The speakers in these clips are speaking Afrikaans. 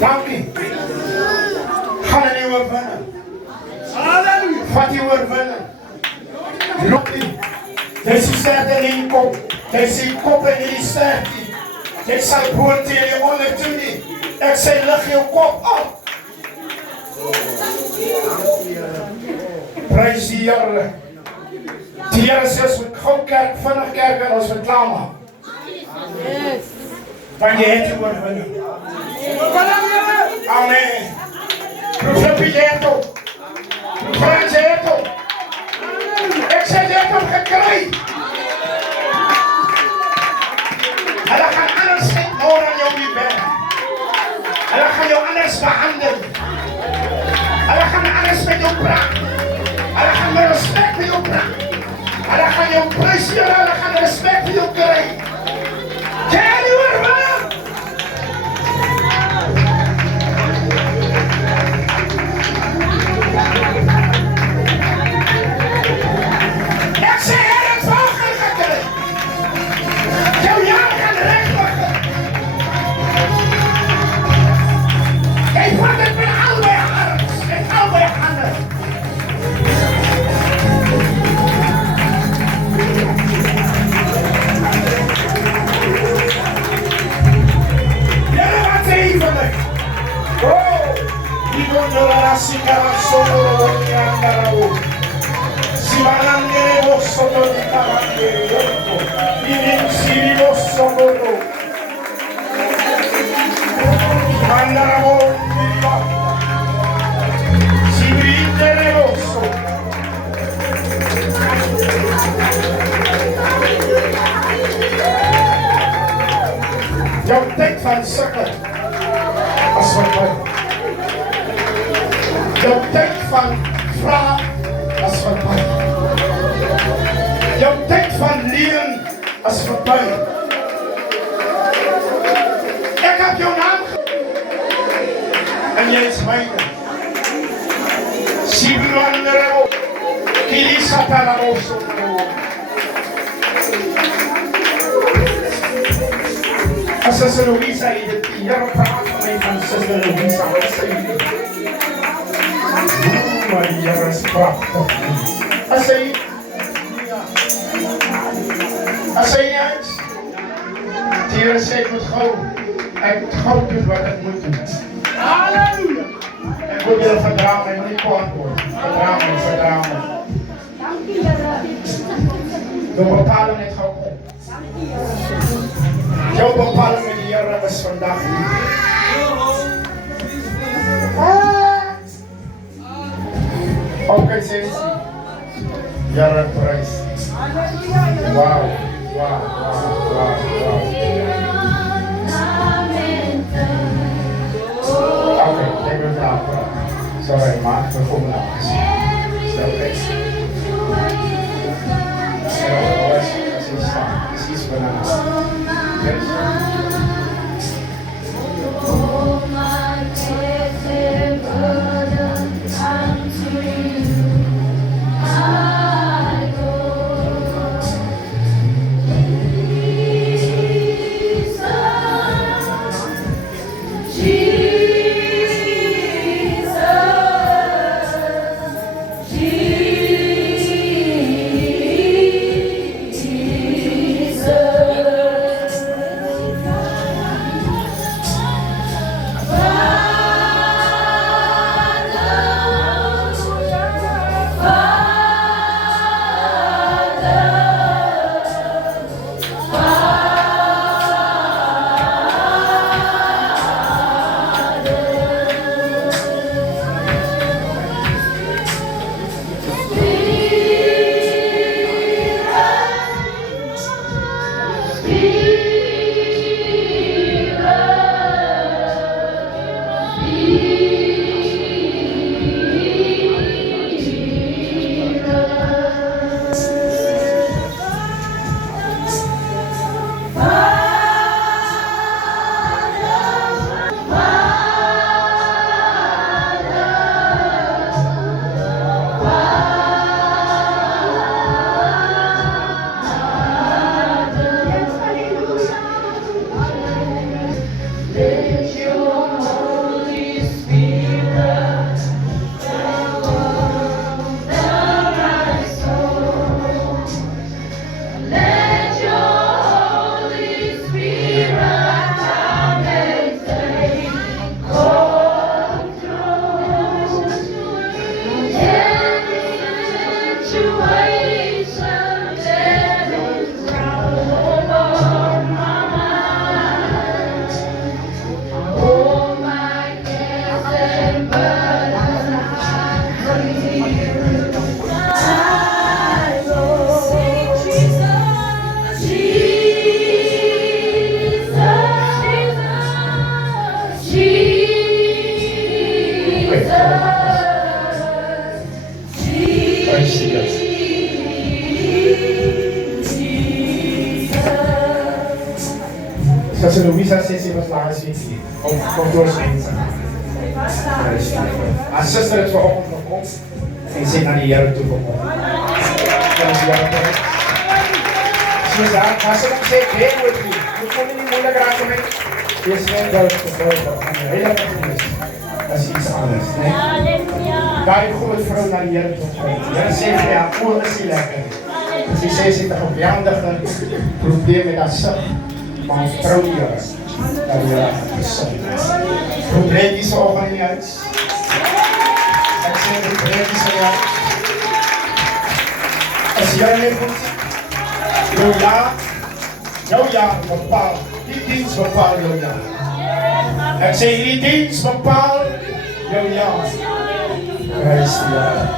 Dankie. Gaan in die oorwinning. Halleluja. Vat die oorwinning. Loop nie. Jy sê sterk in die kop. Jy sê kop in die sterk nie. Jy sal boord in die onder toe nie. Ek sê lig jou kop op. Prys die Here. Die Here sê as met gou kerk, vinnig kerk en ons verklaar maar. Yes. Want jy het die oorwinning. Amen. Profeto. Franzeto. Ek sê jy het hom gekry. Hulle gaan anders kyk oor aan jou nie ben. Hulle gaan jou anders behandel. Hulle gaan anders met jou praat. Hulle gaan met respect met jou praat. Hulle gaan jou prys, hulle gaan respect vir jou kry. Ken jy hoor man? Ek sê jy het volgende gekry. Jou jaar gaan recht worden. Jy vat het met albei arms, met albei handen. Jere wat sê hier van my? Oh, die gondola sikara sonoro ni andarao. Sibarangere bosoto di tarangere yorko. Inin siri bosokoro. Mandarabo niriba. Sibirindere boso. Jou tyd van sukkel as verby. Jou tyd van vra as verby. Jou tyd van leen as verby. Ek heb jou naam jy is myne. Sibilo anderebo. Kilisa talamoso. Sister Louisa, die Here praat van my van Sister Louisa. Maar die Here is prachtig. As hy iets, die Here sê ek moet gauw doen wat ek moet doen. Halleluja! Ek wil julle verdra my, nie kwaad word. Verdra my. Jou bepaling het gauw kom. Jou bepaling met die Here is vandag nie. Okay, says Here prys. Wow. Okay, take it down. Sorry, Mark, before we know. So, okay. She's bananas. Yes. Oh, my dear brother, unto you I go. Sister Louisa says she was last week of those things. Haar sister het vanochtend gekomen en ze naar de Here toe gekomen. Ze zei, maar ze moet zeggen, hey, with me. Je kon niet moeilijk raken met. Je is net dat het hele is. Dat is iets anders. Nee? Daar je gewoon vrouw naar de Here toe gekomen. Dan zeg je, ja, voel is niet lekker. Ze zei, ze toch op vijandige probleem met dat zucht. Maar vrouw die Here. Dat je probleem die ze ogen niet uit. Ik zeg, probleem die ze niet uit. Als jij niet goed ziet. Jouw jaar bepaalt, die dienst bepaalt jouw jaar. Ik zeg, die dienst bepaalt jouw jaar. Prijs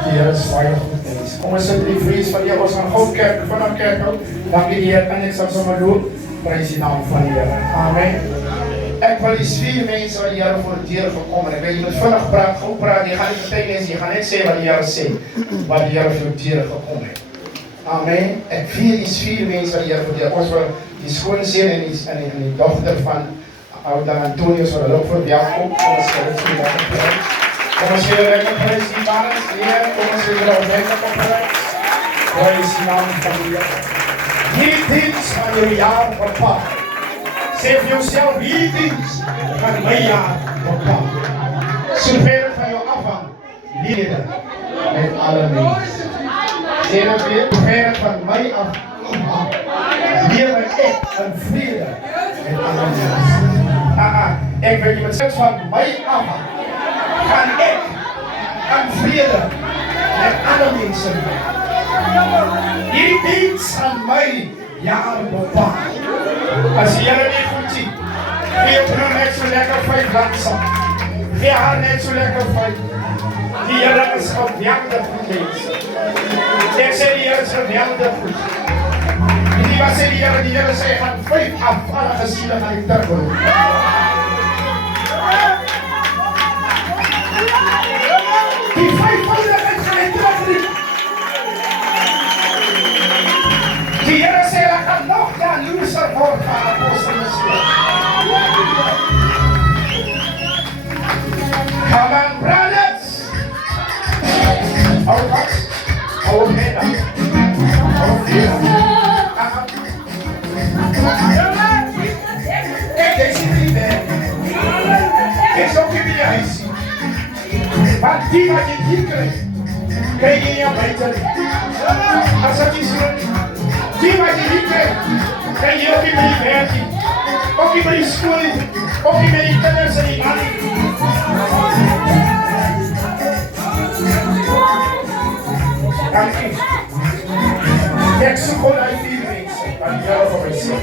die Heer is veilig goed bezig. Kom eens in die vrees van die ons gaan gauw kerken, vanaf kerken. Dank je Heer en ik zal zomaar doen. Prijs die naam van de Heer. Amen. Ik wil die 4 mensen waar de Heer voor het dier gekomen. Ik weet je moet vanaf praten, goed praten. Je gaat niet meteen lezen, je gaat niet zeggen wat de Heer zegt. Waar de Heer voor het dier gekomen is. Amen. En 4 mensen waar de Heer voor het dier. Ons wil die schoonzin en die dochter van dan Antonio so hulle ook verwelkom. Kom ons sê dit lekker prys. Kom ons sê lekker prys die barens. Heer, kom ons sê dit lekker prys. Prys die naam van die Here. Hierdie diens van jou jaar bepaal. Sê vir jouself, hierdie diens van my jaar bepaal. Sover van jou afhang, liefde met alle mense. Sê dit weer, sover van my afhang, lewe ek in vrede met alle mense. Ek wil jy met sê van my afhang, gaan ek in vrede met alle mense. Hierdie diens aan my jaar bepaal. As die Here nie goed sien, gee jou net so lekker 5 langsam. Gee haar net so lekker 5. Die Here is geweldig goed, mense. Ek sê die Here is geweldig goed. En die wat sê die Here sê, gaan 5 afvallige siele gaan die terugroep. Die 500 gaan die terugroep. Die Here sê, dat kan nog jaloerser word van apostels. Come on, brothers! Hou vast. Hou op heen. Hou op heen. Ek sê nie meer. Ek sê ook nie meer huis. Want die wat jy hier krijg, krijg jy nie aan buiten. As ek nie so die wat jy hier krijg, krijg jy ook nie by die werk nie. Ook nie by die school nie. Ook nie by die kinders en die man nie. Dankie. Ek soek al die 4 mense, wat die Here vir my sê.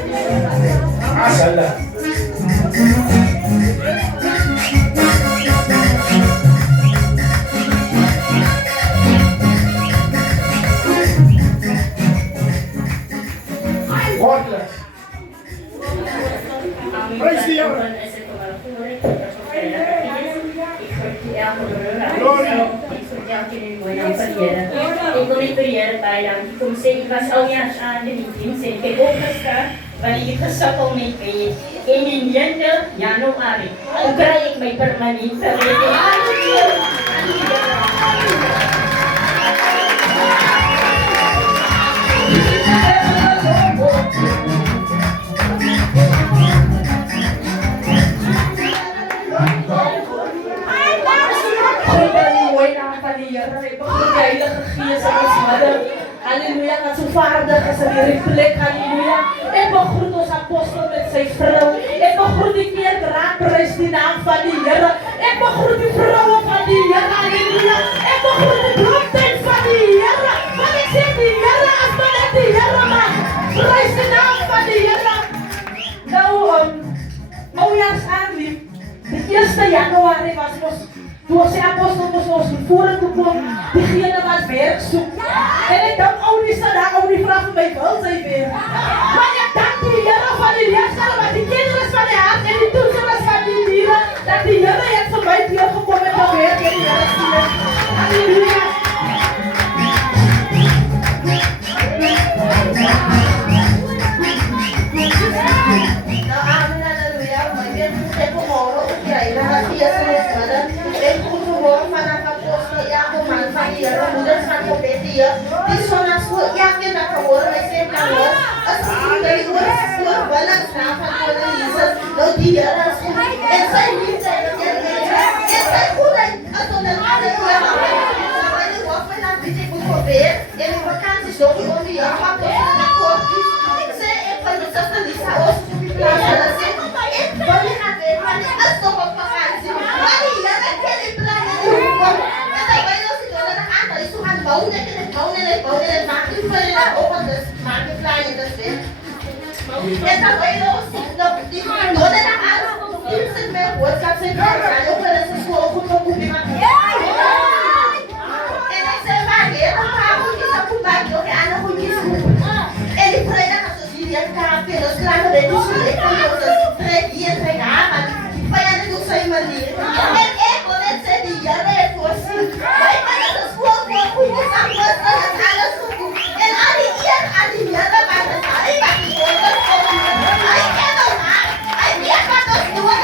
As hulle. Godless. Praise the Lord. Glory. Ik wil niet beheerder bijdanken. Kom sê, ik was al jaren aan de dienst en ik heb opgestaan wanneer ik gesukkel met weet. En in 9 januari, dan krijg ik mijn permanente redding. Halleluja, dat zo vaardig is in die plek, halleluja. Ik begroet ons apostel met zijn vrouw. Ik begroet die kerkraad, prijs die naam van die Here. Ik begroet die vrouwen van die Here, halleluja. Ik begroet de bloktijd van die Here. Want ik zeg die Here, als men het die Here maakt, prijs die naam van die Here. Nou, oujaarsaanlief, de 1 januari was ons. Toen zijn apostel moest ons naar voren toe komen, diegene wat werk zoekt. En ik dacht, oh die staat daar, oh die vraag van mij wil zij weer. Maar ik dank die Here van die leerstellen, maar die kinderen van die hart en die toekomst van die dieren, dat die Here heeft van mij hier gekomen met dat werk en die Here sturen. Halleluja. Nou, amen, halleluja. Maar ik ben goed even horen op jij, dat gaat hier zo is, maar ik moet gewoon vanaf apostel, ja, man van die Here, moeders van gebed hier, die zo naar school, ja, ik heb dat gehoord, wij zijn naar hoor, als ik zie dat je oor wel aan staan van Heere Jezus, nou die Here is goed, en zijn liefde, en zijn goedheid, als we dan alle Heere hebben, maar die hoofd van dat weet ik moet gebed, en die vakanties nog niet om die Heere, maar toch in een kort is, ik zei, ik van de zuster Lisa, als je die plaats had, ik wil je gaan weten, maar ik is toch op vakantie, maar die Heere ken die plaats in de hoek, en dan ben je als ik wilde gaan, dan is toch aan het bouwen, en het bouwen, en het bouwen, en het maakt niet veel in het ogen, dus maak je klein in de zin. En dan ben je ook ziek, die door de nacht aan, die zit met boodschap, zijn en ook wel eens een school goed op hoe die maakt. En ik zei, maar hier, dan gaan we niet zo goed bij, nog aan de goedjes goed. En die vrijdag als je die elkaar veel klaar met die school, ik kan je ook trek hier, trek aan, maar van ja, dat doet zijn manier. En ik wil net zeggen, die Here heeft voorzien. Wij kunnen de school voor goedjes afwassen, dat is alles goed doen. En al die eer aan die Here, maar dat is alleen maar die woorden. Hij kent ons aan. Hij weet wat ons doen.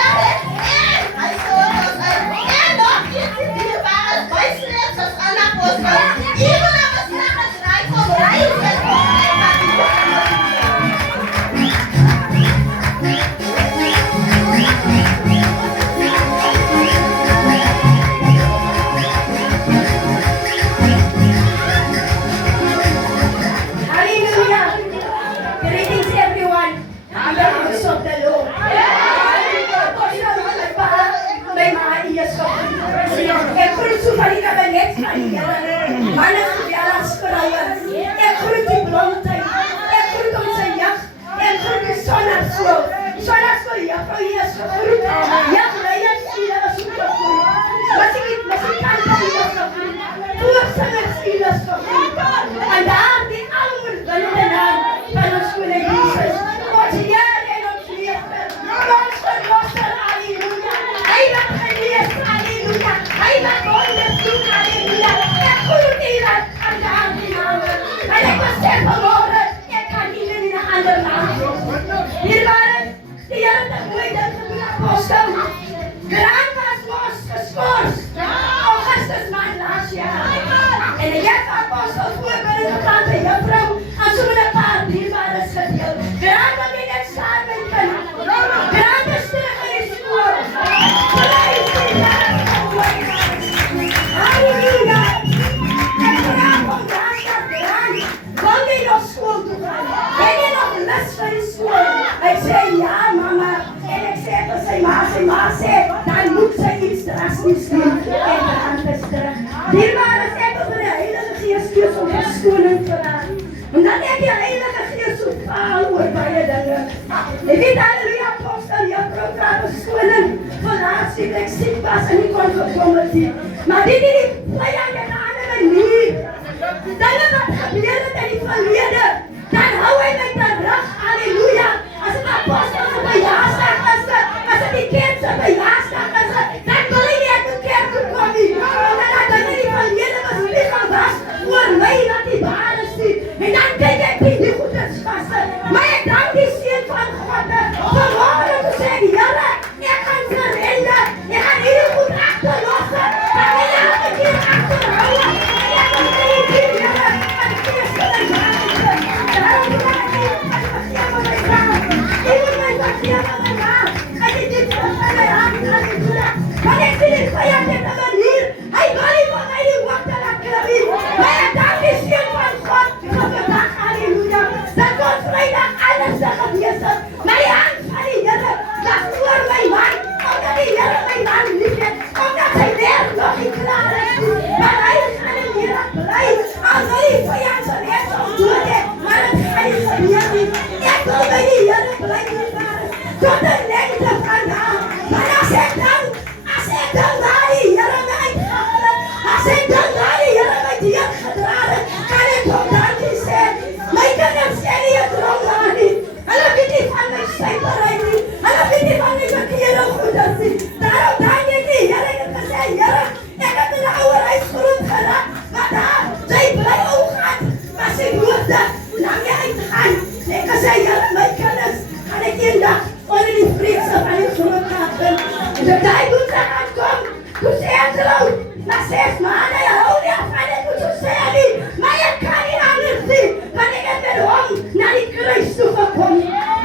van die Here. Manne gebelas vrye. Ek groet die blomtuin. Ek groet ons jag. Ek groet die sonnaskool. Sonnaskool, juffrou hier is gegroet. Jag leiers hier is gegroet. Musikant hier is gegroet. Voorsingers hier is gegroet. En daar die alomwillende naam van ons koning Jesus. Ons Heer en ons Meester. Ons verlosser, halleluja. Hy wat genees, halleluja. Hy wat wonders doen, halleluja. Ek groet u dat aan die name. En ek was sê vanmorgen, ek kan nie meer in 'n ander naam wees. Hier waren die Here het nooit dit gedoen, apostel. Grant was mos geskort. Augustus maand laas jaar. En die Here apostel voorbeeld geplaas by juffrou. En so met 'n paar dierbares gedeel. Grant wat jy net staan met kind. Grant is terug in die skool. Prys die Here. Halleluja. Ek vraag om daar te grant. Kom jy nog skool toe gaan? Ben jy nog lus vir die skool? Hy sê ja mama. En ek sê vir sy ma sê, dan moet sy iets drastisch doen. En dan is terug. Dierbares ek vir die Heilige Gees kies om verskoning vir haar. Omdat ek die Heilige Gees so vaal oor baie dinge. Ek weet halleluja apostel, juffrou vraag verskoning. Vandaag sê ek siek was en nie kon gekom het nie. Maar dit is die vijand en 'n ander manier. Dinge wat gebeur het in die verlede, dan hou hy my terug, halleluja. As het apostel se verjaarsdag is, as het die kind se verjaarsdag is, dan wil hy nie uit die kerk toe kom nie. Omdat dat dinge in die verlede was, lichaam was, oor my wat die waar is nie. En dan kyk ek die goeders vast. Maar ek dank die seun van God, vanmorgen te sê, Here, ek gaan surrender, ek gaan hierdie goed agterlos, dan wil jy elke keer agterhou, en ek wil nie die Here, en gees van die waarheid, daarom wil ek nie, ek wil my vraag, ek wil my vergeef aan my naam, en ek dit van my hand, halleluja, want ek sien die vijand in 'n manier, hy wil nie van my die woord te laat kry, maar ek dank die seun van God, vir vandag, halleluja, dat ons vrydag alles te gewees het, my hand van die Here, dat oor my man, omdat die Here my man lief het, omdat sy werk nog nie klaar is nie, maar hy gaan in die Here bly, al wil die vijand sy reeds al dood het, maar het gaan nie gebeur nie, ek wil by die Here bly nie waar is, tot die lengte van naam, maar as ek dan daar die Here my uitgehaal het, as ek dan daar die Here my deur gedraad het, kan ek ook dankie sê, my kinders sê nie het rond aan nie, hulle weet nie van my syperheid nie, hulle weet nie van my verkeerde goeders nie, daarom dank ek die Here, ek het gesê, Here, ek het in 'n ouerhuis groot geraak, maar daar, sy bly ooggat, maar sy hoofde, na my uitgaan, ek gesê, Here, my kinders, gaan ek eendag, onder die vreugde van die groot gaten, en so die boete gaan kom, toe sê ek geloof, maar 6 maanden, jy hou nie af van dit, moet so sê nie, maar ek kan nie anders nie, want ek het met hom na die kruis toe gekom,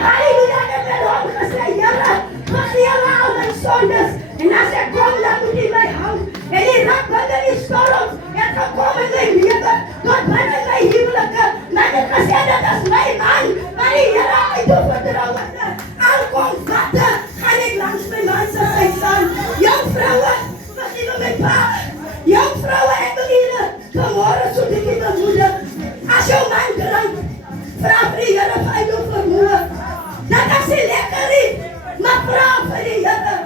halleluja, ek het met hom gesê, Here, vergeef my al my sondes, en as ek kom, dan moet hy my hou, en die rak binne die storm, het gekom in my lewe, tot binne my huwelike, maar ek het gesê, dit is my man, maar die Here my toe vertrouwende, al kom vatte, gaan ek langs my man sy sy staan, jong vrouwe, vergeef my pa, jong vrouwe, ek wil hier, vanmorgen so dit die bemoedig, as jou man drank, vraag vir die Here vir jou vermoe, dat as hy lekker is, maar vraag vir die Here,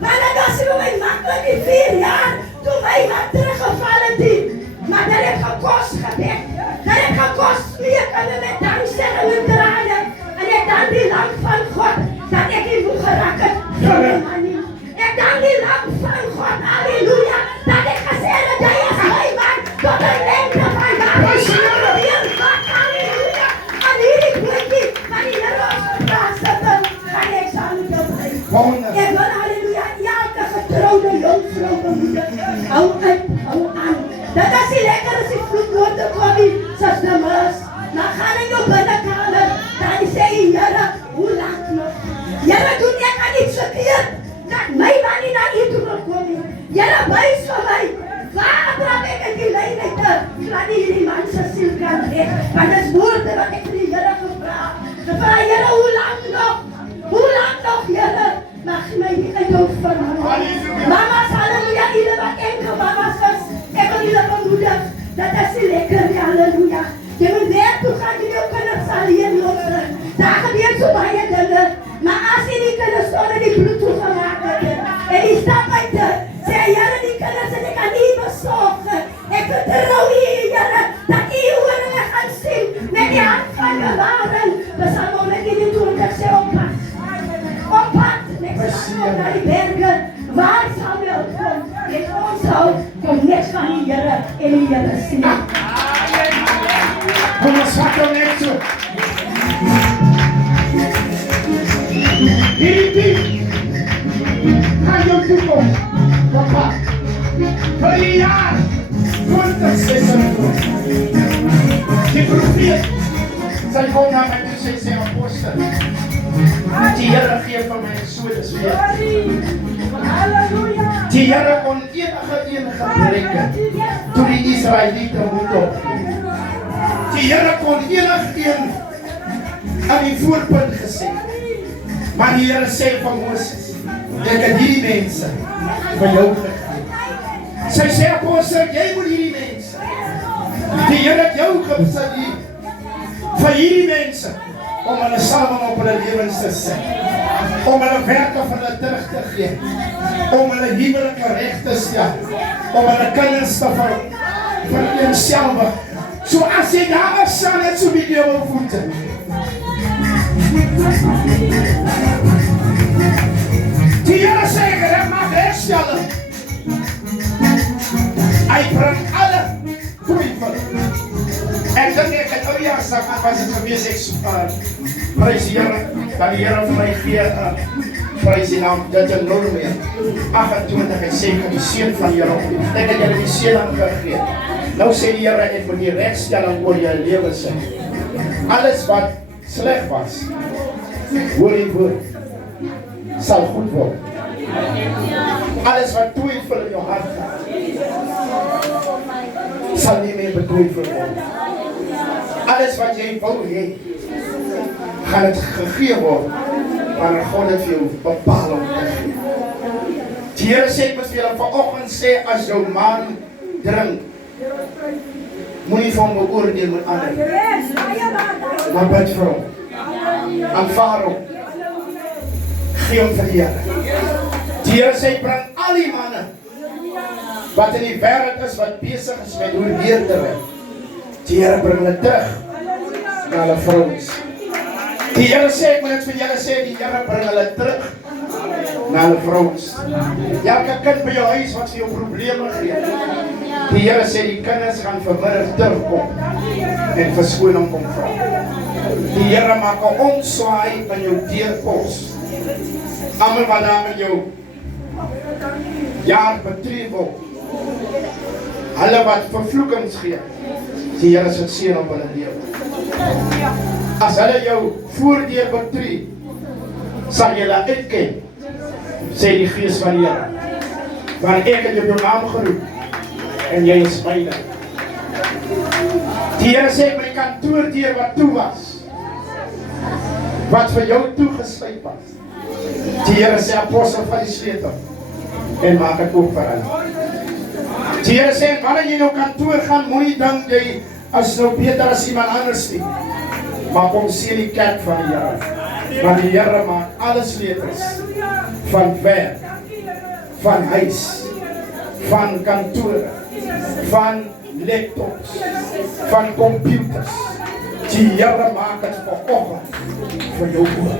maar dat as hy my makkelijk die 4 jaar, toe my man teruggeval het die, maar dat ek gekos gebed, dat ek gekos smeek en met dankstelling en tranen, en ek dank die lamp van God, dat ek nie moe geraak het, vir my man nie. Ek dank die lamp van God, halleluja, dat ek gesê het, jy is my man, tot die lengte van daar, en weer wat, halleluja, en hierdie kwekkie, van die Here ons geplaas het, gaan ek saam met jou bly. Ek wil, halleluja, elke getrouwde jongvrou bemoedig, hou uit, hou aan, dat as die lekker is die vloedwoorde kom nie, soos die mis, maar gaan in jou binnenkamer, dan sê jy, Here, hoe lang nog? Here, doen ek aan iets verkeerd, dat my man nie na u toe wil kom nie. Here, wys vir my, waar trap ek in die lijn uit, dat hierdie man sy siel kan red, want dit is woorde wat ek vir die Here gevra, Here, hoe lang nog, Here, mag my nie uit jou vermoed. Mama's, halleluja, julle wat enkel mama's is, ek wil julle van die Here en die Here sê. Kom ons vat hom net so. Hierdie gaan jou toekoms, papa. Vir die jaar 2026. Die profeet, sy kom na my toe sê apostel. Die Here gee vir my so dis weer. Halleluja. Die Here kon enige gebreke toe die Israeliete moet op. Die Here kon enige aan die voorpunt gesê. Maar die Here sê van Moses, ek het hierdie mense vir jou gegee. Sy sê apostel, jy moet hierdie mense. Die Here het jou gesê vir hierdie mense om hulle saam op hulle lewens te sit. Om hulle werke van hulle terug te gee. Om hulle huwelike reg te stel. Om hulle kinders te vereenselwig. So as jy daar is, sal net so met jou voete. Die Here sê, ek maak regstellen. Hy bring alle twyfel. Ek dink ek het ou jaar sak was dit gewees ek prys die Here, dat die Here vir my gee prys die naam, dit is nog meer 28 en sê ek die seën van die Here ek het julle die seën gegee. Nou sê die Here ek moet die regstelling oor jou lewe sê. Alles wat sleg was, hoor die woord, sal goed word. Alles wat twyfel in jou hart gaat, sal nie meer betwyfel word. Alles wat jy wou hê, gaan het gegee word, maar God het vir jou bepaal om te gee. Die Here sê, ek moet vir julle vanoggend sê, as jou man drink, moenie vir hom beoordeel met ander. Maar bid vir hom. Aanvaar hom. Gee hom vir die Here. Die Here sê, bring al die manne wat in die wêreld is, wat besig is met oorleerdere. Die Here bring hulle terug na hulle vrouens. Die Here sê, ek moet dit vir julle sê, die Here bring hulle terug na hulle vrouens. Elke kind by jou huis wat vir jou probleme gee. Die Here sê, die kinders gaan vanmiddag terugkom en verskoning kom vra. Die Here maak 'n omswaai in jou deurkos. Almal wat daar met jou jaar betree word. Hulle wat vervloekings gee. Die Here se seën op hulle lewe. As hulle jou voordeur betree, sal jy hulle uitken, sê die Gees van die Here. Want ek het jou naam geroep en jy is myne. Die Here sê my kantoordeur wat toe was, wat vir jou toegesluit was. Die Here sê apostel van die sleutel en maak dit oop vir hulle. Die Here sê wanneer jy nou kantoor gaan, moenie dink jy as nou beter as iemand anders nie. Maar kom sien die kerk van die Here. Want die Here maak alle sleutels van werk, van huis, van kantore, van laptops, van computers. Die Here maak het vanoggend vir jou oop.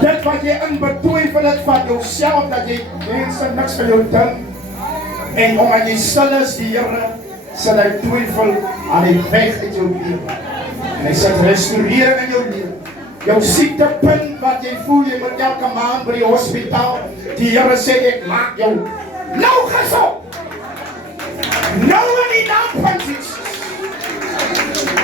Dit wat jy in betwyfel het van jouself, dat jy mense niks van jou dink, en omdat jy stil is, die Here sal hy twyfel aan die weg uit jou lewe. En hy sal restaurering in jou lewe. Jou siektepunt wat jy voel, jy moet elke maand by die hospitaal. Die Here sê, ek maak jou nou gesond. Nou in die naam van Jesus.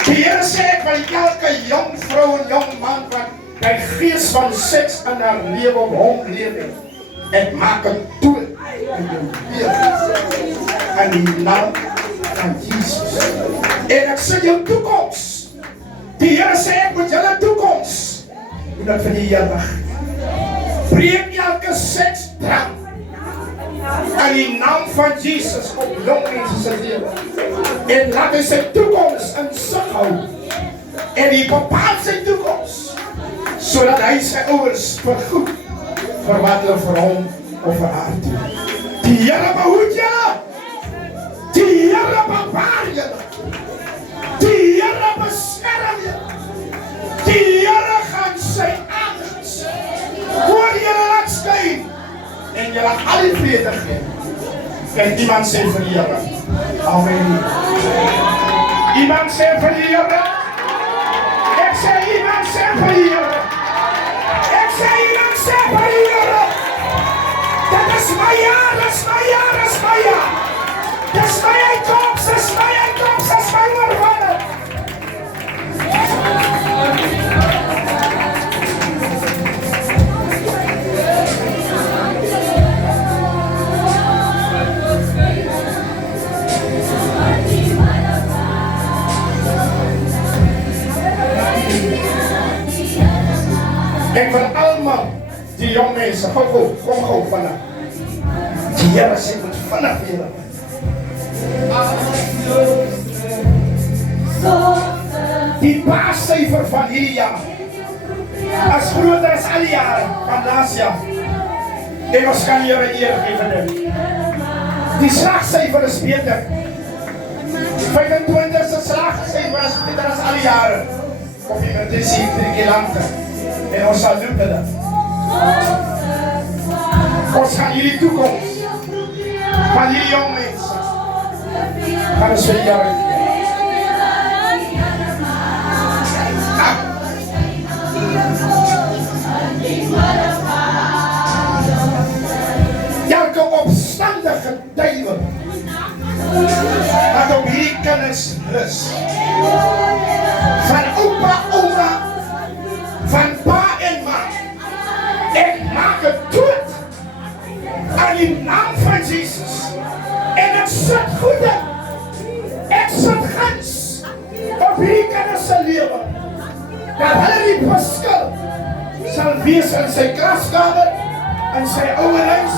Die Here sê, ek wil elke jong vrou en jong man wat by gees van seks in haar lewe op hom lewe, ek maak het dood in jou lewe. In die naam van Jesus. En ek sê jou toekoms. Die Here sê, ek moet julle toekoms. En dat vir die Here. Breek elke seksdrang. In die naam van Jesus op jong mense se lewe. En laat hy sy toekoms in sig hou. En hy bepaal sy toekoms. Sodat hy sy ouers vergoed vir wat hulle vir hom of vir haar doen. Die Here behoed julle. Die Here bewaar julle. Die Here beskerm julle. Die Here gaan sy aangesig voor julle laat skyn en julle al die vrede gee. En iemand sê vir die Here, Amen. Iemand sê vir die Here. Ek sê iemand sê vir die Here. Ek sê iemand sê vir die Here. Dit is my jaar, dit is my jaar, dit is my jaar. Dit is my uitkomst, dit is my uitkomst, dit is my oorwinning. Ek wil almal, die jong mense, kom gauw vanaf. Die Here sê moet vanaf julle. Die paascijfer van hierdie jaar is groter as al die jare van laas jaar. En ons kan Here eer gee vir dit. Die slagcijfer is beter. 25 slagcijfer is beter as al die jare. Kom jy met die 3 keer langer. En ons sal doen dit. Ons gaan hierdie toekomst van hierdie jong mense gaan ons vir jare gee. Elke opstandige duiwel wat op hierdie kinders rus, van opa, oma, van pa en ma, ek maak het dood aan die naam van Jesus. En ek sit goede, ek sit gans op hierdie kinders se lewe, dat hulle die verskil sal wees in sy klaskamer, in sy ouerhuis,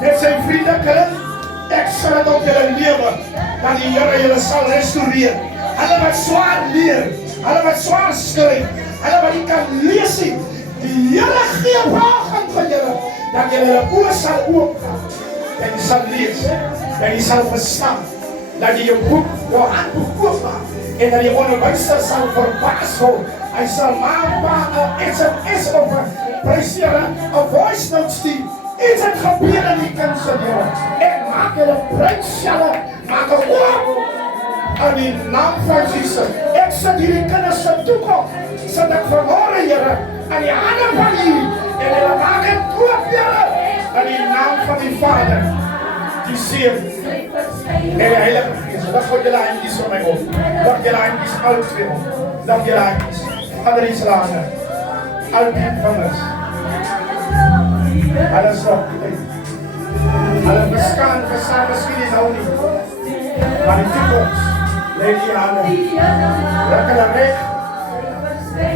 met sy vriendekring. Ek sal het op julle lewe, dat die Here julle sal restaureer. Hulle wat swaar leer, hulle wat swaar skryf, hulle wat nie kan lees nie, die Here gee wagen van julle, dat julle oor sal oopgaan, en jy sal lees, en jy sal verstaan, dat jy jou boek, jou handboek oopmaak, en dat die onderwyser sal verbaas word. Hy sal maar SMS of prys Here, 'n voice note stuur. Iets het gebeur in die kind se lewe. Ek maak julle prys julle, maak oop aan die naam van Jesus. Ek sit hierdie kinders se toekoms, sit ek vanmôre, Here, aan die hande van U, en hulle maak het oop, Here, aan die naam van die Vader, die Seun en die Heilige Gees. Lag julle handjies vir my op. Lag julle handjies al twee op. Lag julle handjies. Ander iets langer. Al die vingers. Alles nog uit. Hulle beskaan verstaan miskien nie nou nie. Maar die toekomst lê in die hande. Ruk hulle weg.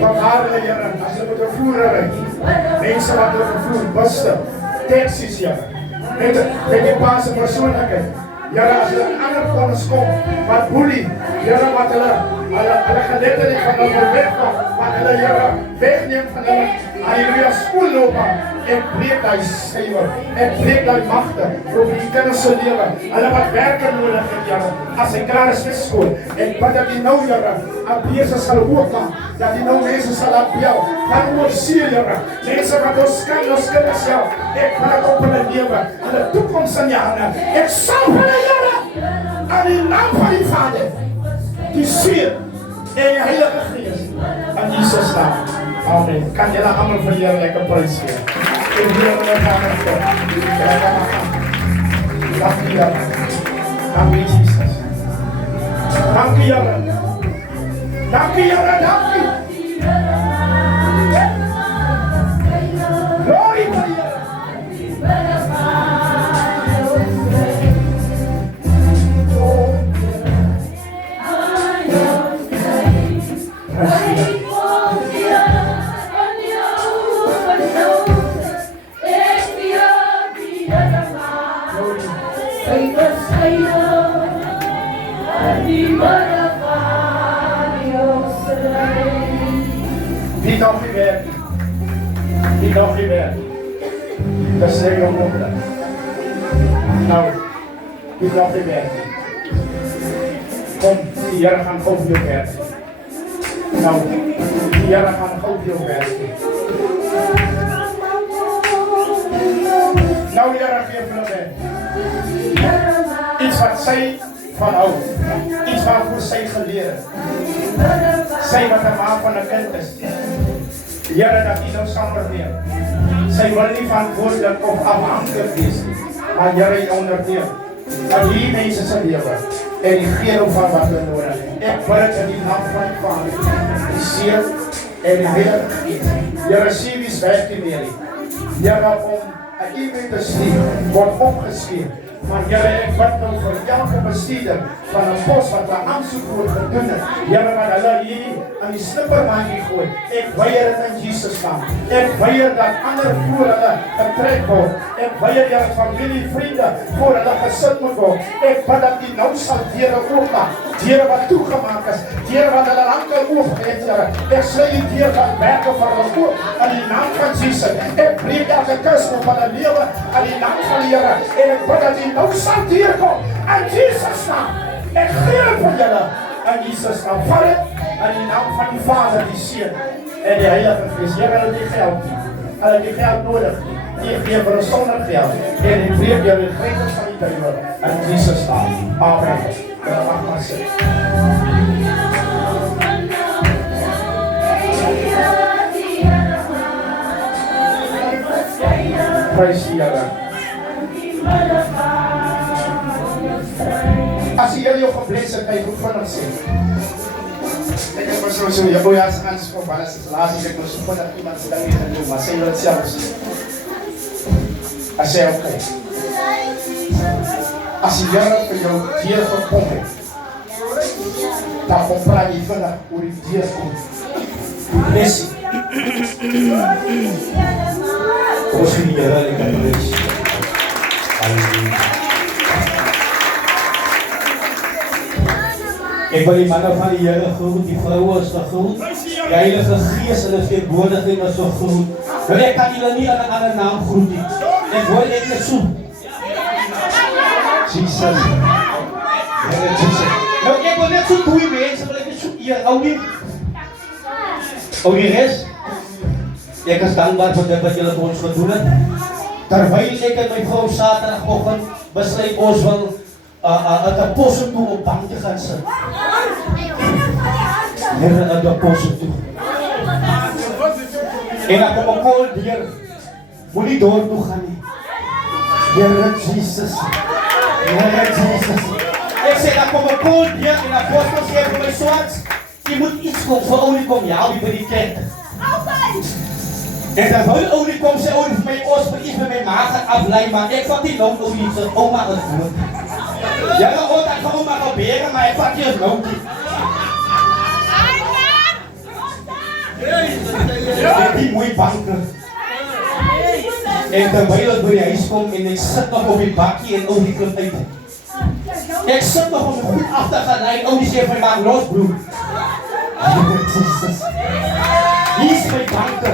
Van haar hulle, Here, as hulle moet vervoer ry. Mense wat hulle vervoer, busse, taxis, Here. Met die paase persoonlikheid. Here, as hulle in ander kondes kom, wat boelie, Here, wat hulle geletterd van hulle wegvat, wat hulle, Here, wegneem van hulle, halleluja, skoolloopbaan. Ek breek die syfer, ek breek die magte oor die kinders se lewe. Hulle wat werke nodig het, Here, as hy klaar is met skool. Ek bid dat die nou, Here, abese sal oopmaak, dat die nou mense sal afbel, van oorsee, Here, mense wat ons kan, ons kinders self, ek bid op hulle lewe, hulle toekomst in die hande. Ek sal hulle, Here, aan die naam van die Vader, die Seun en die Heilige Gees, aan Jesus naam. Amen. Kan julle allemaal vir Here lekker prys gee. En Here, we gaan het voor. Dank u, Here. Dank u, Jesus. Dank u, Here. Dank u, Here. Dank u. Glory to you. Die nog niet meer. Die nog niet meer. Dat is heel moeilijk. Nou, die nog niet meer. Kom, die Here gaan gauw veel werk. Nou, die Here gaan gauw veel werk. Nou, die Here geef hulle werk. Iets wat sy van oud. Iets waarvoor sy geleer het. Sy wat 'n ma van 'n kind is. Here, dat U nou saam neem. Sy wil nie verantwoordelik of afhanklik wees nie. Maar Here, U onderneem. Dat die mense se lewe en die gee van wat hulle nodig het. Ek bid dit in die naam van die Vader, die Seun en die Heilige Gees. Here, sien wie's werk in Mary. Here, om 'n e-mail te stuur, word opgeskreef. Maar Here, ek bid nou vir elke bestuurder van 'n pos wat 'n aansoek voor gedoen het. Here, wat hulle hier aan die slippermandjie gooi. Ek weier dit in Jesus naam. Ek weier dat ander voor hulle getrek word. Ek weier dat familie, vriende voor hulle gesit moet word. Ek bid dat U nou sal deure oopmaak. Deure wat toegemaak is. Deure wat hulle lankal oopgehet, Here. Ek sluit die deur van werke vir hulle oop in die naam van Jesus. Ek breek elke kus op hulle lewe in die naam van die Here. En ek bid dat U nou sal deurkom in Jesus naam. Ek gee vir julle in Jesus naam. Vader, in die naam van die Vader, die Seun en die Heilige Gees. Here, hulle die geld nie. Hulle die geld nodig nie. Die gee vir ons sonder geld. En ek breek julle greep van die duiwel in Jesus naam. Amen. Julle mag maar sit. Prys die Here. As jy jou gebless het, hy goed van ons sê. Ek het maar so jy boei as aanskop, alles is laat, ek moet so vinnig iemand se ding gaan doen, maar sê jy dit selfs. As jy okay. As jy vir jou deur gekom het, dan kom praat jy vinnig oor die deur kom. Bless. Ons sien die Here in die bless. Halleluja. Ek wil die manne van die Here groet, die vroue is gegroet, die Heilige Gees en die verantwoordiging is so groet. Nou ek kan julle nie aan 'n ander naam groet nie. Ek wil net so. Jesus. Here Jesus. Nou ek wil net so twee mense, wil ek net so hier, ou die res. Ek is dankbaar vir dit wat julle vir ons gedoen het. Terwyl ek en my vrou Saterdagoggend besluit ons wil het deposit toe op bank te gaan sit. Here, het deposit toe. En dan kom 'n call deur. Moenie door toe gaan nie. Here Jesus. Here Jesus. Ek sê dan kom 'n call deur en apostel sê vir my swart, jy moet iets kom vir oulie kom ja, by die kerk. En dan wou oulie kom sê oulie vir my ons vir iets met my ma gaan aflei, maar ek vat nie nou oulie se ouma is dood. Ja, nou dat gaan maar gebeur, maar ek vat nie nou nie. Die mooi banke. En terwyl ek by die huis kom en ek sit nog op die bakkie en oulie klip uit. Ek sit nog om goed af te gaan ry, oulie sê vir my los broer. Jesus. Hier is my banke.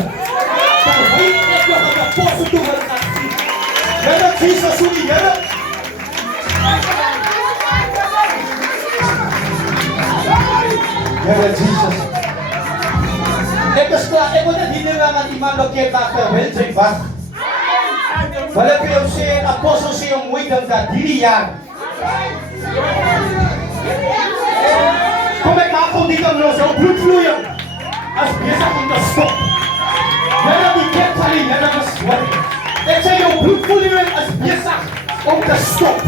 Terwyl ek nog aan die post toe wil gaan sien. Here Jesus, hoe die Here. Here Jesus. Ek is klaar, ek moet net hier neem aan iemand loket maak, wil sy wag. Wat ek jou sê, apostel sê om mooi dink dat hierdie jaar. Kom ek maak om die kan los, jou bloedvloeiing. As besig om te stop. Net op die kerk van die Here geswat. Ek sê jou bloedvloeiing is besig om te stop.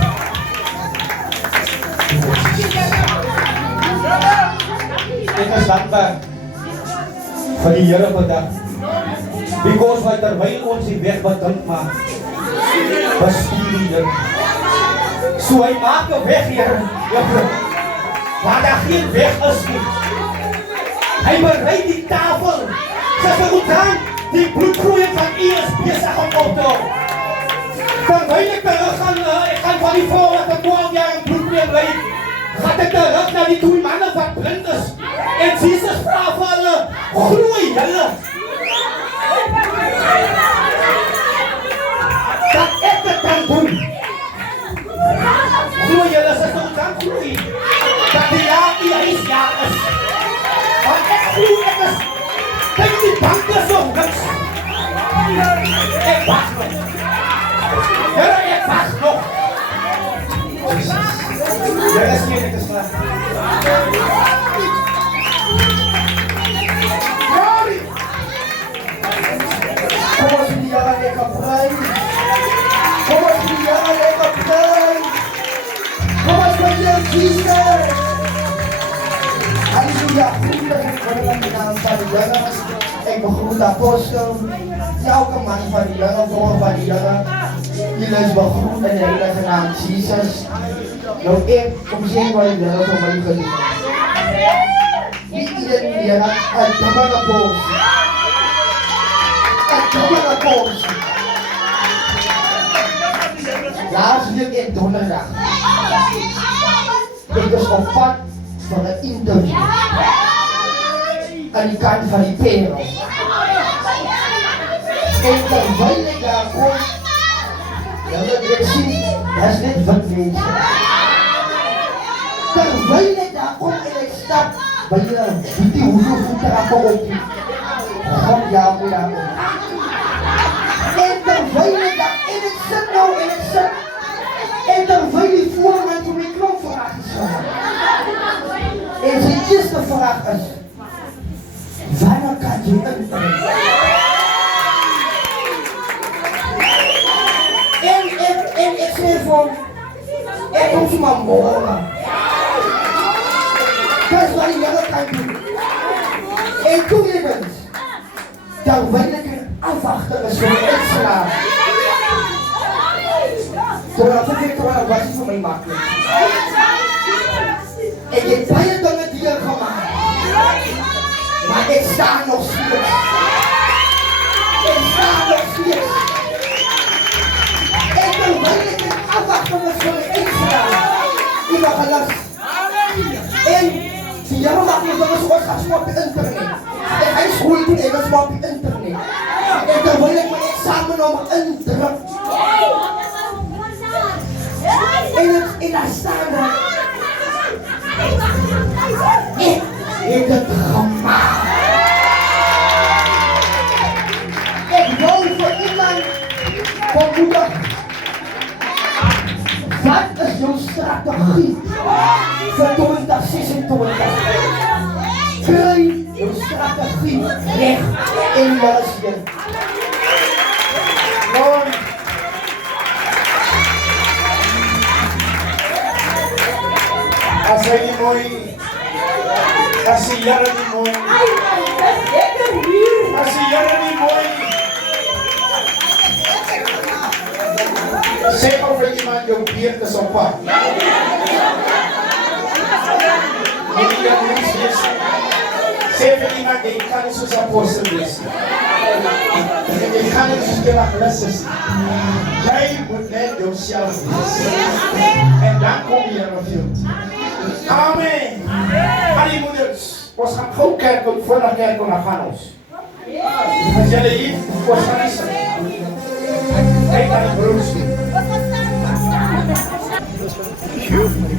Ek is dankbaar vir die Here vandag. Because wat terwyl ons die weg bedink maak, bestuur die Here. So hy maak 'n weg, Here. Waar daar geen weg is nie. Hy berei die tafel. Sy sê goed aan, die bloedvloeiing van U is besig om op te hou. Terwyl ek terug gaan, ek gaan van die vrou wat 12 jaar in bloedvloeiing ly, gaat ek terug na die twee manne wat blind is. En Jesus vra vir hulle, groei julle. Dat ek dit kan doen. Groei julle, sy sê dan groei. Dat die jaar die huis jaar is. Want ek groei, ek is, kyk die bank is nog niks. Ek wacht nog. Here, ek wacht nog. Jesus. Here is Jesus! Halleluja, groeten worden in de naam van de Heer. Ik begroet de apostel, elke man van de Heer, vrouw van de Heer. Jullie is begroet in de heilige naam Jesus. Nou ik kom zien wat de Heer voor mij gedaan heeft. Niet iedereen meer uit de manapos. Uit de manapos. Laatst week in donderdag. Ik was op pad voor een interview. Aan die kant van die perel. En terwijl ik daar kom, dan wil ik zien, dat is net wat mensen. Terwijl ik daar kom en ik stap, bij die hoeveel voeten aan mijn op. God, ja, moet daar ook. En terwijl ik daar, en ik zit nou, en ik zit. En terwijl die voorman voor mijn klomvraag is gehad. En zijn eerste vraag is, wanneer kan je inbrengen? En ik zei van, ik kom ze maar morgen. Dat is wat ik wel kan doen. En toen even, terwijl ik een afwachter is voor ik slaap. Terwijl ik was het voor mij makkelijk. Ik heb baie dinge hier gemaakt. Maar ik sta nog steeds. Ik sta nog steeds. Ik wil weinig in afwachten met zo'n instraal. Ik heb gelast. En die jongen mag me wel eens wat gaan op het internet. En hij school toen ik was op het internet. En terwijl ik mijn examen nog indruk. En daar staan er. Ik heb het gemaakt. Ik wil voor iemand vermoeden. Wat is jouw strategie voor 2026? Krijg jouw strategie recht in je zin. Lord. Als hij niet mooi, als hij jaren niet mooi, als hij jaren niet mooi. Zeg over iemand, jouw beard is op pad. Zeg voor iemand, ik kan niet zoals apostel wezen. Ik kan niet zoals de lessen zien. Jij moet net jezelf wezen. En dan kom je er veel. Amen. Alle moeders, we gaan gauw kerken, voor de kerken naar Ganos. Als jullie hier, we gaan eens. Kijk naar de broers.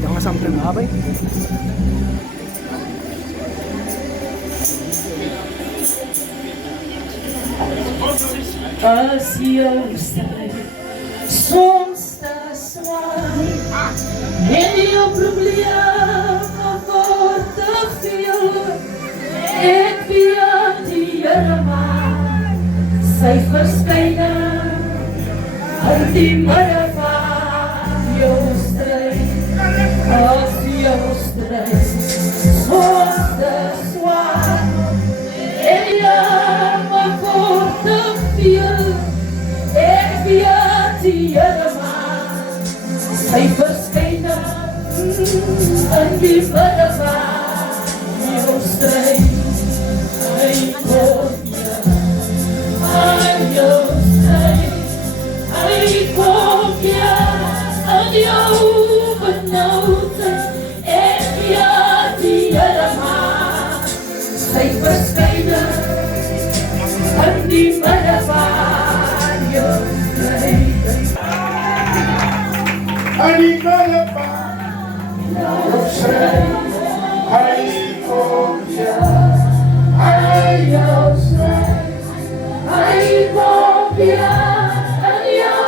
Jangan sampai apa ya? As jou strijd soms te zwaar en jou probleme word te veel. Ek weet die Here maar sy verskynning uit die midde van jou strijd. As jou strijd soms te zwaar en jou word te veel. Ek weet die Here maar sy verskynning in die midde van jou strijd. Hy kom aan jou strijd. Hy kom aan jou benoudheid. Ek weet die Here maar sy verskynning in die midde van jou strijd. En die midde van jou strijd. Hy kom Hy jou strijd. Hy kom aan jou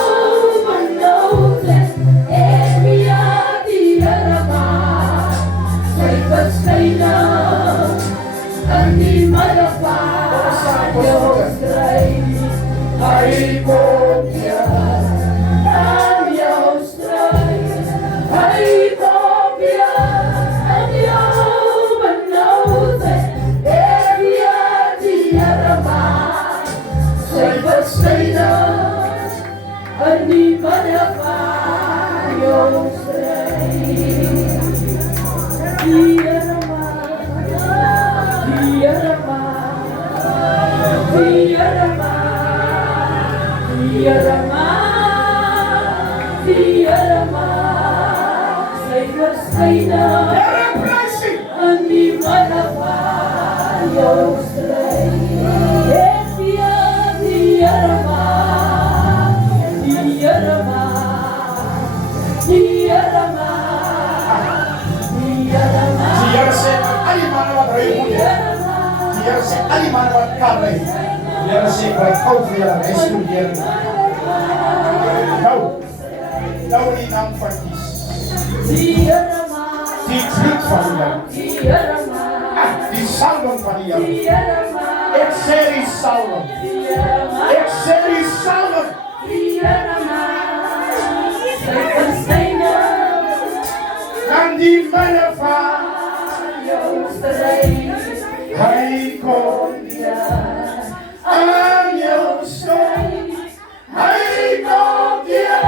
benoudheid. Ek weet die Here maar sy verskynning in die midde van jou strijd. Hy kom aan jou strijd. Hy kom Here maak sy verskynning Here, prys U. in die manne van jou stryd. Ek weer die Here maak, die Here maak, die Here maak, die Here maak. Die Here sê, al die manne wat ry moet hê. Die Here sê, al die manne wat kan ry. Die Here sê, ek bly gou vir julle, hy spoed Here. Nou in die naam van Jesus. Die Here maak, Die bloed van die Here. die Here maak, Die salwing van die die Here. Here maak, Ek sê die salwing. die Here maak, Ek sê die salwing. die Here maak sy verskynning Kan die manne van jou stryd. hy kom aan jou stoel. Hy kom hier.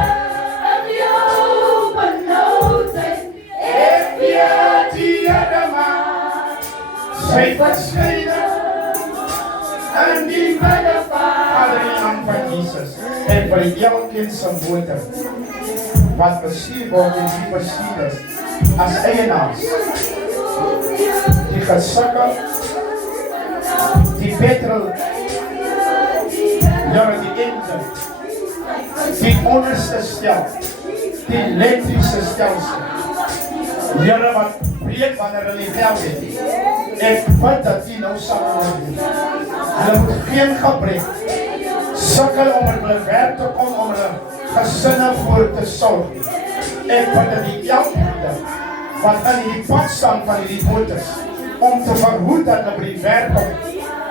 In jou benoudheid, Ek weet die Here maak sy verskynning in die manne van Vader, in die naam van Jesus. En vir elkeen se motor wat bestuur word en die bestuurders as eienaars, die gesukkel, die petrol, die engine, die onderste stel, die elektrische stelsel. Here wat breek wanneer hulle nie geld het. Ek bid dat U nou sal doen. Hulle moet geen gebrek sukkel om in hulle werk te kom, om hulle gesinne voor te sorg. Ek bid dat die elke wat in die pad staan van die motors, om te verhoed dat hulle by die werk kom,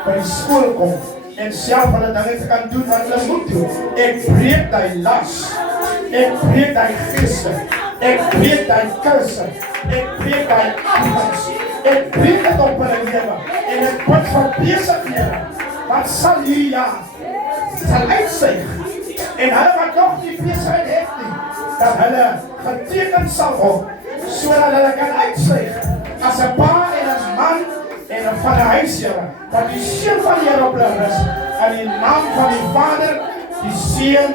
by die skool kom, en self hulle dinge te kan doen wat hulle moet doen. Ek breek die las, ek breek die geeste, ek breek die kurse, ek breek die afwas, ek breek het op hulle lewe, en ek bid vir besighede, wat sal hierdie jaar, sal uitsuig, en hulle wat nog nie besigheid het nie, dat hulle geteken sal word, sodat hulle kan uitsuig, as 'n pa en 'n man, en van die huishere, dat die seën van die Here op hulle rus, in die naam van die Vader, die Seun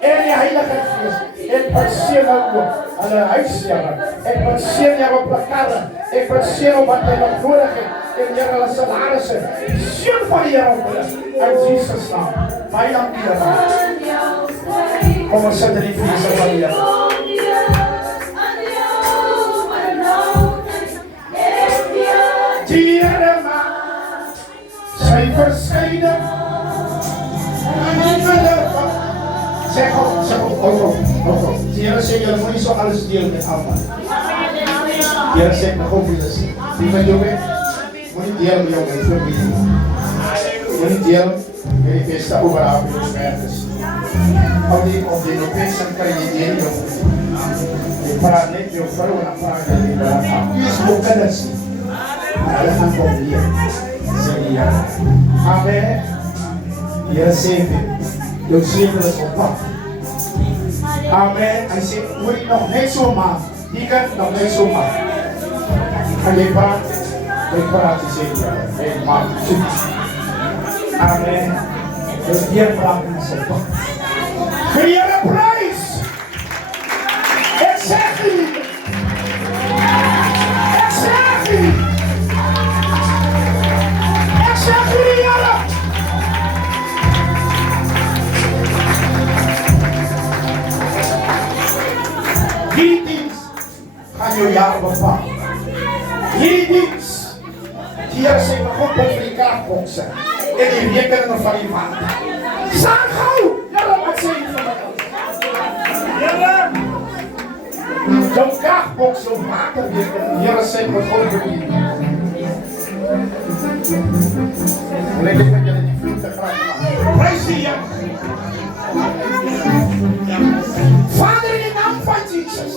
en die Heilige Gees. Ek beseën ook hulle huishere, ek beseën jou op hulle karre, ek beseën op wat hulle nog nodig het, en Here hulle salarisse, die seën van die Here op hulle, in Jesus naam. Baie dankie Here. Kom ons sit in die vrese van die Here. Die Here maak sy verskynning in die manne van. Sê op. Die Here sê julle moenie so alles deel met almal. Die Here sê nog op julle sê. Die van jou weet, moenie deel met jou familie. Moenie deel met die beste overhaal jou werkers. Of die nog mensen kan je deel jou. Je praat net jou vrou en dan praat je niet met haar. U is ook kinders. Hulle gaan kom hier, sê die Here. Amen. Die Here sê vir, jou seën is op pad. Amen. Hy sê, hoor jy nog net so maak, die kan nog net so maak. En jy praat, jy sê die Here, jy maak soet. Amen. Jou Heer praat is op pad. Vir die Here prys. Ek sê nie. Ek sê nie. Die diens gaan jou jaar bepaal. Die diens, die Here sê, begin op vir die krachtbokse en die rekeningen van die water. Saan gauw! Here, wat sê jy van my? Jou krachtbokse op water rekening, die Here sê, begin vir die. En ek denk dat julle die vloed te graag maak. Prys die Here. Vader, in die naam van Jesus,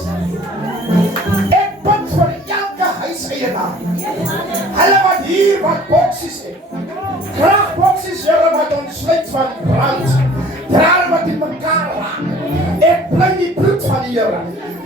ek bid vir elke huiseienaar, hulle wat hier wat boksies het, krachtboksies, Here, wat ontsluit van brand, drade wat in mekaar raak, ek bly die bloed van die Here.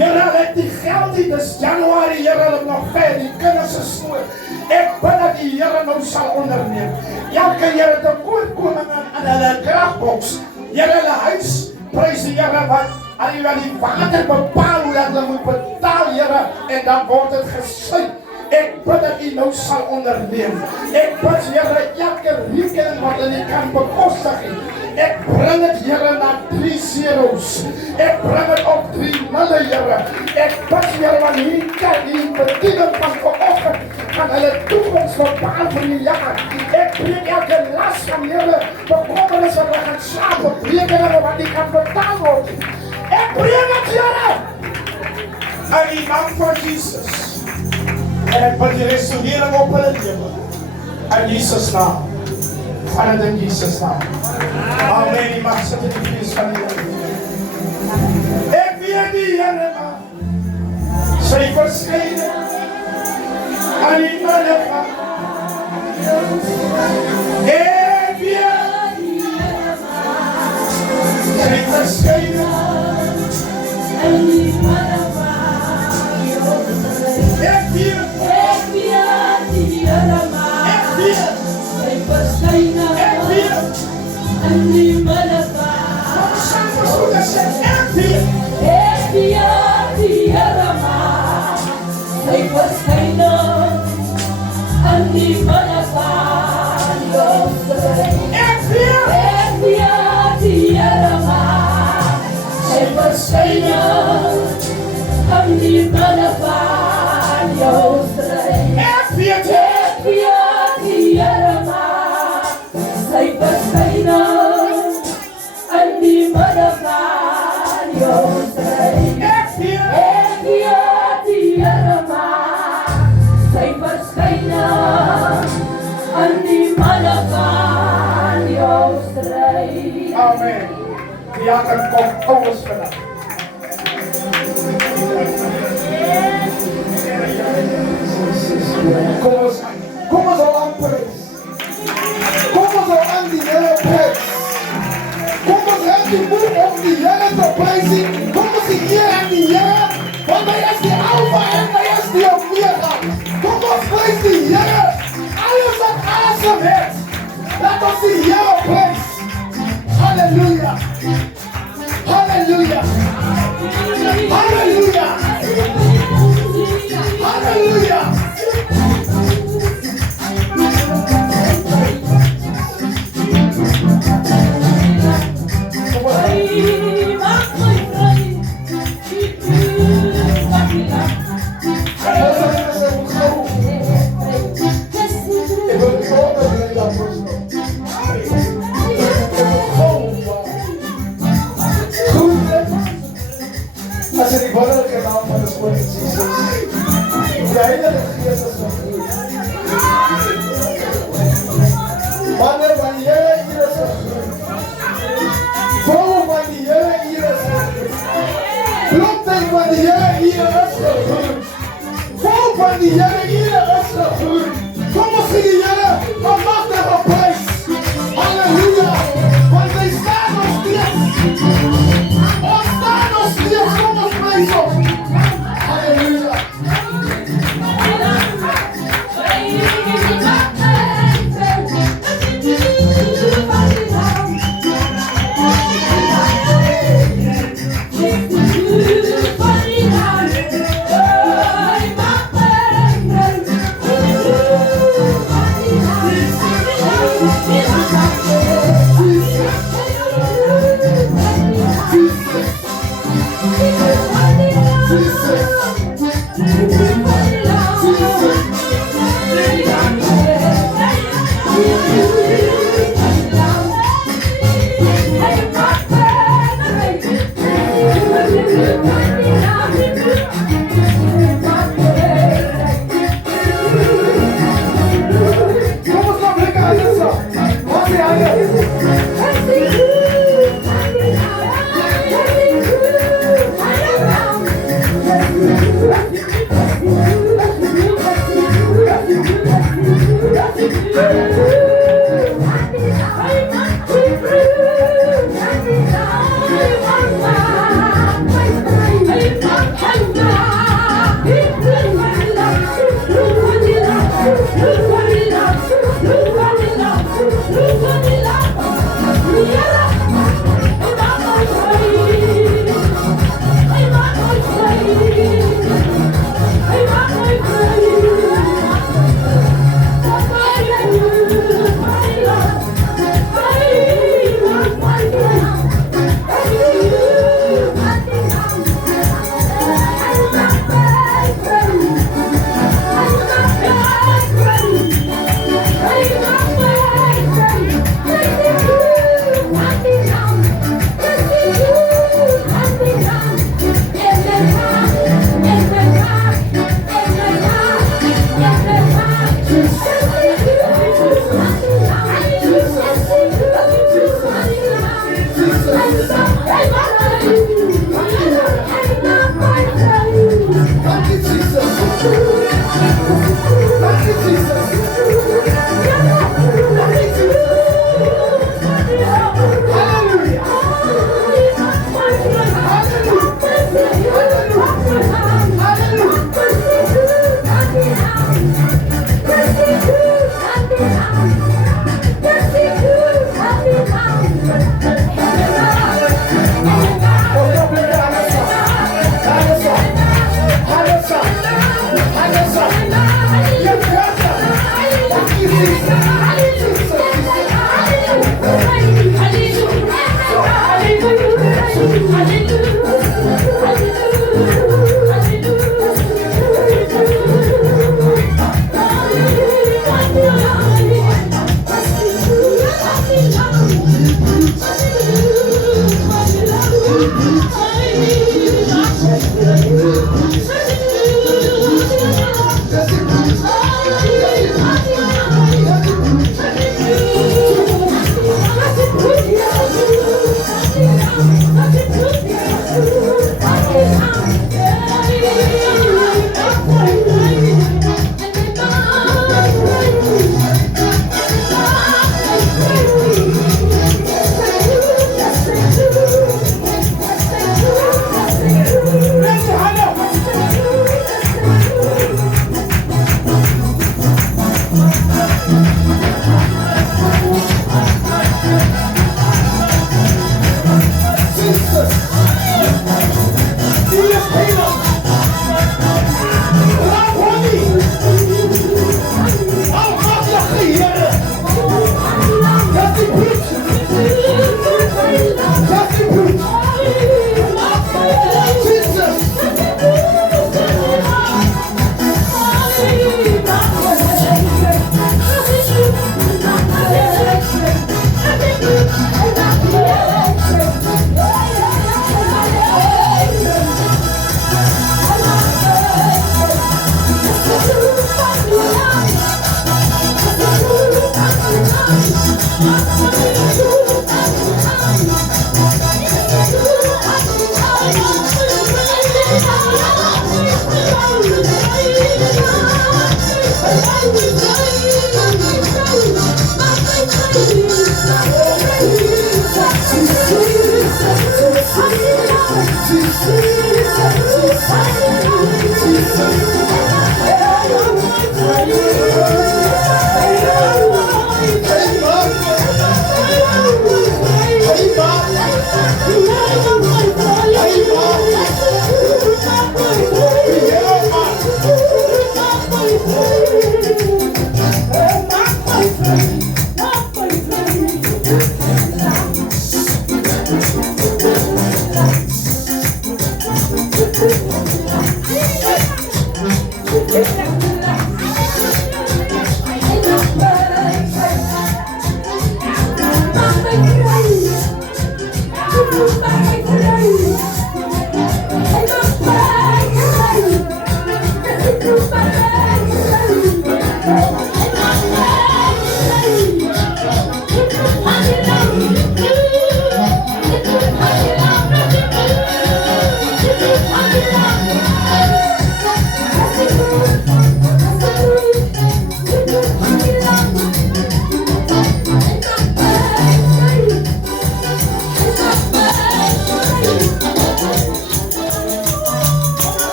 Here, let die geld nie, dis Januari, Here, hulle nog ver, die kinders is stoot. Ek bid dat die Here nou sal onderneem. Elke Here tekortkoming aan hulle krachtboks, Here, hulle huis, prys die Here wat En u wil die water bepaal hoe dat hulle moet betaal, Here, en dan word dit gesluit. Ek bid dat u nou sal onderneem. Ek bid, Here, elke rekening wat hulle nie kan bekostig nie. Ek bring dit, Here, na 3 zeros. Ek bring dit op 3 nulle, Here. Ek bid, Here, want hierdie kerk, die bediening van vanoggend, gaan hulle toekoms bepaal vir die jaar. Ek breek elke las van, Here, bekommernis wat hulle gaan slaap op rekeninge wat nie kan betaal word. Ek breek het, Here, in die naam van Jesus. En ek bid die restaurering op hulle lewe. In Jesus naam. Van het in Jesus naam. Amen. Die mag sit in die vlees van die Here. Ek weet die Here maar. Sy verskyne. Aan die manne van. Ek weet die Here maar. Sy verskyne. Aan die manne van. Ek weet die Here maar. Ek weet. Sy verskyne. Ek weet. En die manne van. Ek weet die Here maar. Sy verskyne. En die manne van. Ek weet die Here maar. Sy verskyne. En die manne van jou stryd. Ek weet die Here maar. Sy verskyne. En die manne van jou stryd. Ek weet die Here maar. Sy verskyne. En die manne van jou stryd. Amen. Die ander kom alles vanaf. Kom ons al aan prys. Kom ons al aan die Here prys. Kom ons aan die moed om die Here te prysie. Kom ons die Here aan die Here. Want hy is die Alpha en hy is die Omega. Kom ons prys die Here. Alles wat asem het. Laat ons die Here prys. Halleluja. Halleluja. Halleluja. Halleluja. As in die wonderlijke naam van de Koning Jesus. De Heilige Geest is gegroeid. Mannen van die Here hier is gegroeid. Vrouwen van die Here hier is gegroeid. Blomtuin van die Here hier is gegroeid. Volk van die Here hier is gegroeid. Kom ons sien die Here van machtige prijs. Halleluja. Want hij staat nog steeds. Ons staan nog steeds. Kom ons prijs op. Halleluja. Thank you.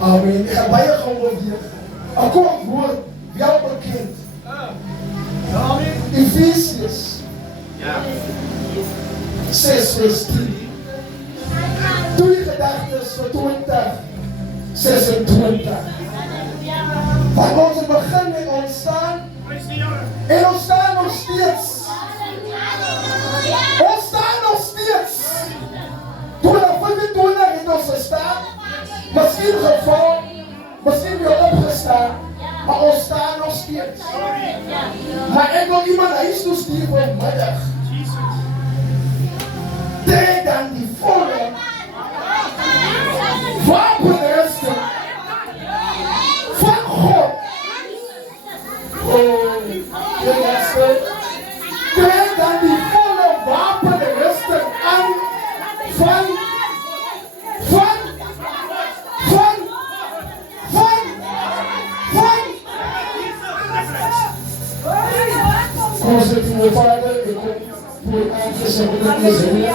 Amen. Ik ga bij je gewoon op hier. Ako ang woord wel bekend. Ephesians 6 vers 10. Twee gedagtes vir 2026. Van ons begin met ons staan en ons staan nog steeds. Ons staan nog steeds. 2025 het ons gestaan, miskien geval, miskien weer opgestaan, maar ons staan nog steeds. Maar ek wil iemand huis toe stuur vanmiddag. Trek dan die volle wapenrusting van God. Trek dan die volle wapenrusting aan van Ons het mijn vader, ik kom voor aangezegd dat is hier.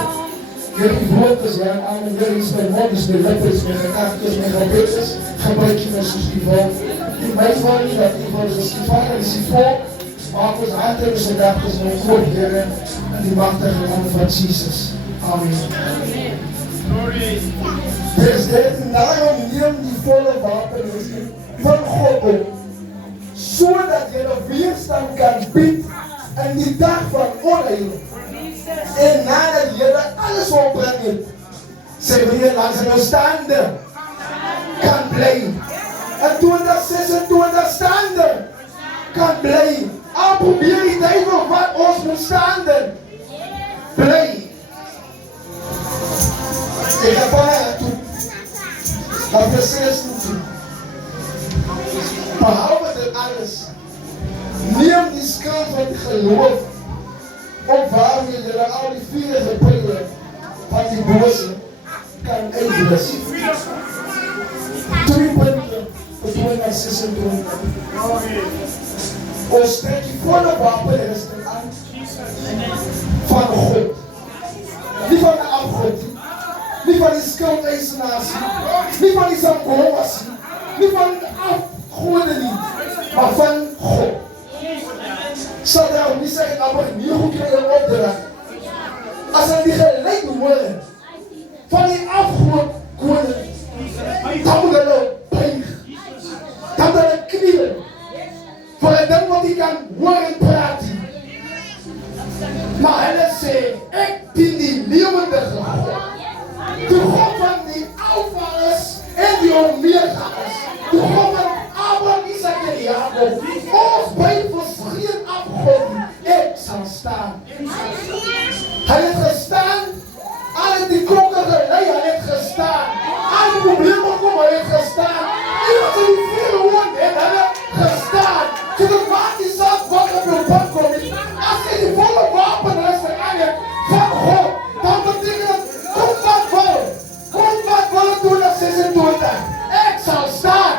Jullie woord is ja, amen. Jullie is mijn mond, is mijn lippen, is mijn gedachten, is mijn gebeden. Gebruik je met zo'n stiefel. Ik weet wel niet dat die voor zijn vader is die vol. Maar ons handen is gedachten, is mijn God, Heer. En die machtige naam van Jezus. Amen. Dus daarom neem die volle wapenrusting van God op. Zodat je de weerstand kan bieden in die dag van onheil. En nadat je alles opbrengt, zijn we hier langs een staande kan blijven. En 2026 staande kan blijven. Al probeer je even wat ons moet staande blijven. Ik heb bijna toe. Maar precies toe. Behalve dit alles, neem die schuld van het geloof op waarmee je al die vierige pijlen van die boze kan uitblassen. 3 punten voor 2026. Ons trek die volle wapenrusting aan van God. Niet van de afgod, niet van die schuldeisenaars, niet van die zamboas, niet van de afgoden niet, maar van God. Zal daarom niet zeggen dat we niet goed kunnen opdragen. Als we die gelijk worden van die afgoden, dan moeten we buigen. Dan moeten we knielen. Voor het ding wat hij kan horen praten. Maar hij zegt, ik ben die levende God. De God van die Alpha is en die Omega is. De God van Abraham, Isaac en Jacob. Ons Bijbel geen afgoden. Ik zal staan. Hij heeft gestaan. Al die klokken geleden, hij heeft gestaan. Al die problemen komen, hij heeft gestaan. Iemand die veel woont en hij heeft gestaan. Zodat maakt die zaak wat op je pad komt. Als je die volle wapenrusting aan hebt van God, dan betekent het, kom wat vallen. Kom wat vallen 2026. Ik zal staan.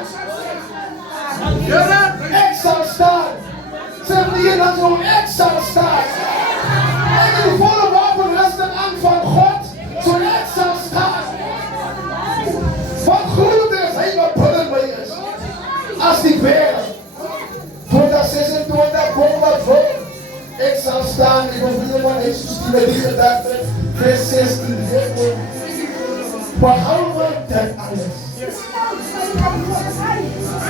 Ik zal staan. Zeg me hier dan zo, ik zal staan. Ik heb die volle wapenrusting aan van God, zo ik zal staan. Wat groter is hij wat binnen mij is. Als die wereld. 2026, kom wat voor. Ik zal staan, ik wil vrienden van Jezus die met die gedachten, vers 16 zegt. Behalve dat alles.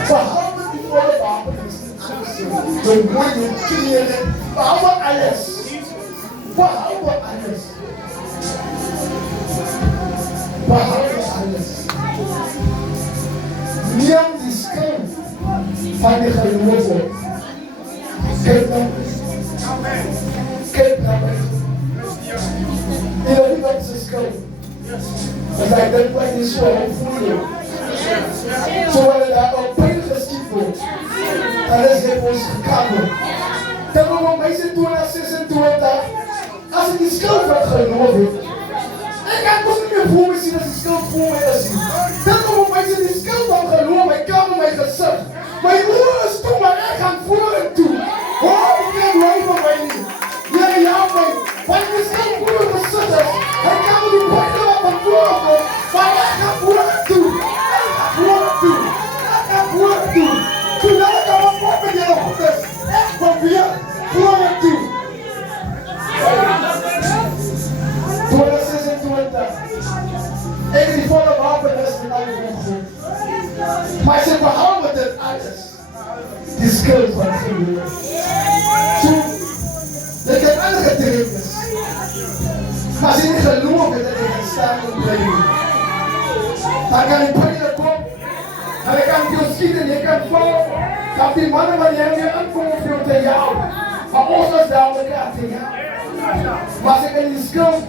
Behalve die volle wapenrusting. De mooie kinderen, behalve alles. Behalve alles. Behalve alles. Neem die schuld van die geloven. Kijk naar mij. Kijk naar mij. Iedereen heeft zijn schuld. En hij denkt dat hij zo voelen. Zodat hij daar op pijn geschiet wordt. En hij heeft ons gekomen. Daarom op mij zit 2026. Als ik die schuld van geloof heb. Ik kan toch niet meer voor me zien als die schuld voor me is. Daarom op mij zit die schuld van geloof. Mijn kan op mijn gezicht. Mijn oor is toe, maar ik ga voren toe. Oh, ik kan wij van mij niet. Ja, mij. Want die schuld voor me gezicht is. Hij kan me die pijlen wat van voren komt. Maar ik ga voren toe. Ik ga voren toe. Ik ga voren toe. die skuld van geloof. So, jy kan aangetrek is. Maar as jy nie geloof het, dat jy kan staan en bly nie. Dan kan die pijne kom, en jy kan jou skiet en jy kan val, dat die mannen wat jy weer aankom of jou te jou, maar ons is daar om elkaar te jou. Maar as ek in die skuld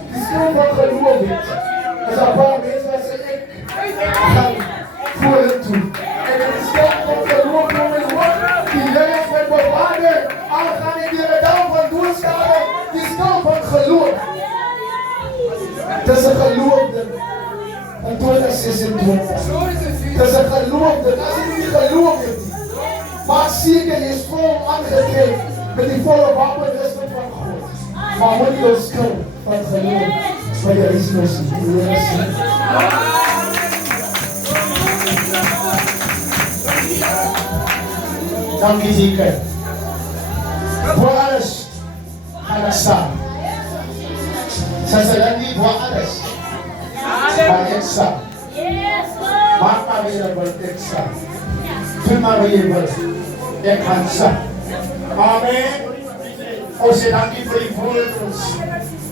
van geloof het, is daar paar mense wat sê ek gaan vorentoe. En in die skuld van geloof kom en hoor, die leuns met bewaarder, al gaan ek weer een dag van doorskade, die skuld van geloof. Het is een geloofde. En 2026. Het is een geloofde. As jy nie geloof het nie, maak seker jy is vol aangetrek met die volle wapenrusting van God. Maar moet jy jou skuld van geloof by jou huismus nie. Dankie Zeker. Voor alles gaan ek staan. Sasalangi buat atas. Banyak sah. Maaf bila berteksa. Cuma bila ekhan sah. Amen. Ons dankie vir die woord ons.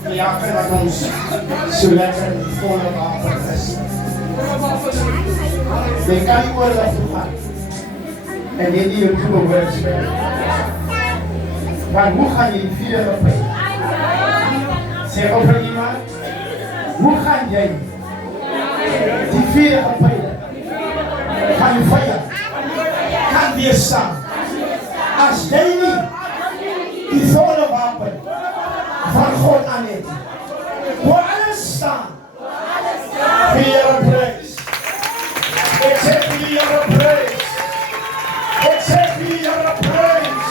Die akker wat ons so lekker volle wapen is. Jy kan nie oorlog gaan. En jy nie jou toekomst wens. Maar hoe gaan jy die vierde pijn? Sê over iemand, hoe gaan jy die vierde pijlen van die vijand kan weerstaan as jy nie die volle wapen van God aan het? Voor alles staan. Vir Here prijs. Ek sê vir Here prijs. Ek sê vir Here prijs.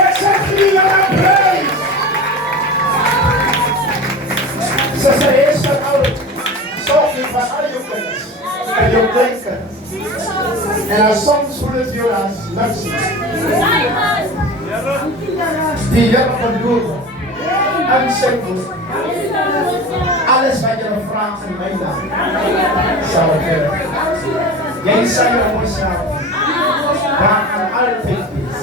Ek sê vir Here prijs. Sy sê Esther oud, sorg nie van al jou kinders en jou kleinkinders. En as soms voel het jou as luksie. Die Here bedoel in sy woord. Alles wat jy vraag in my naam sal ek gee. Jy sal jou myself daar kan altyd wees.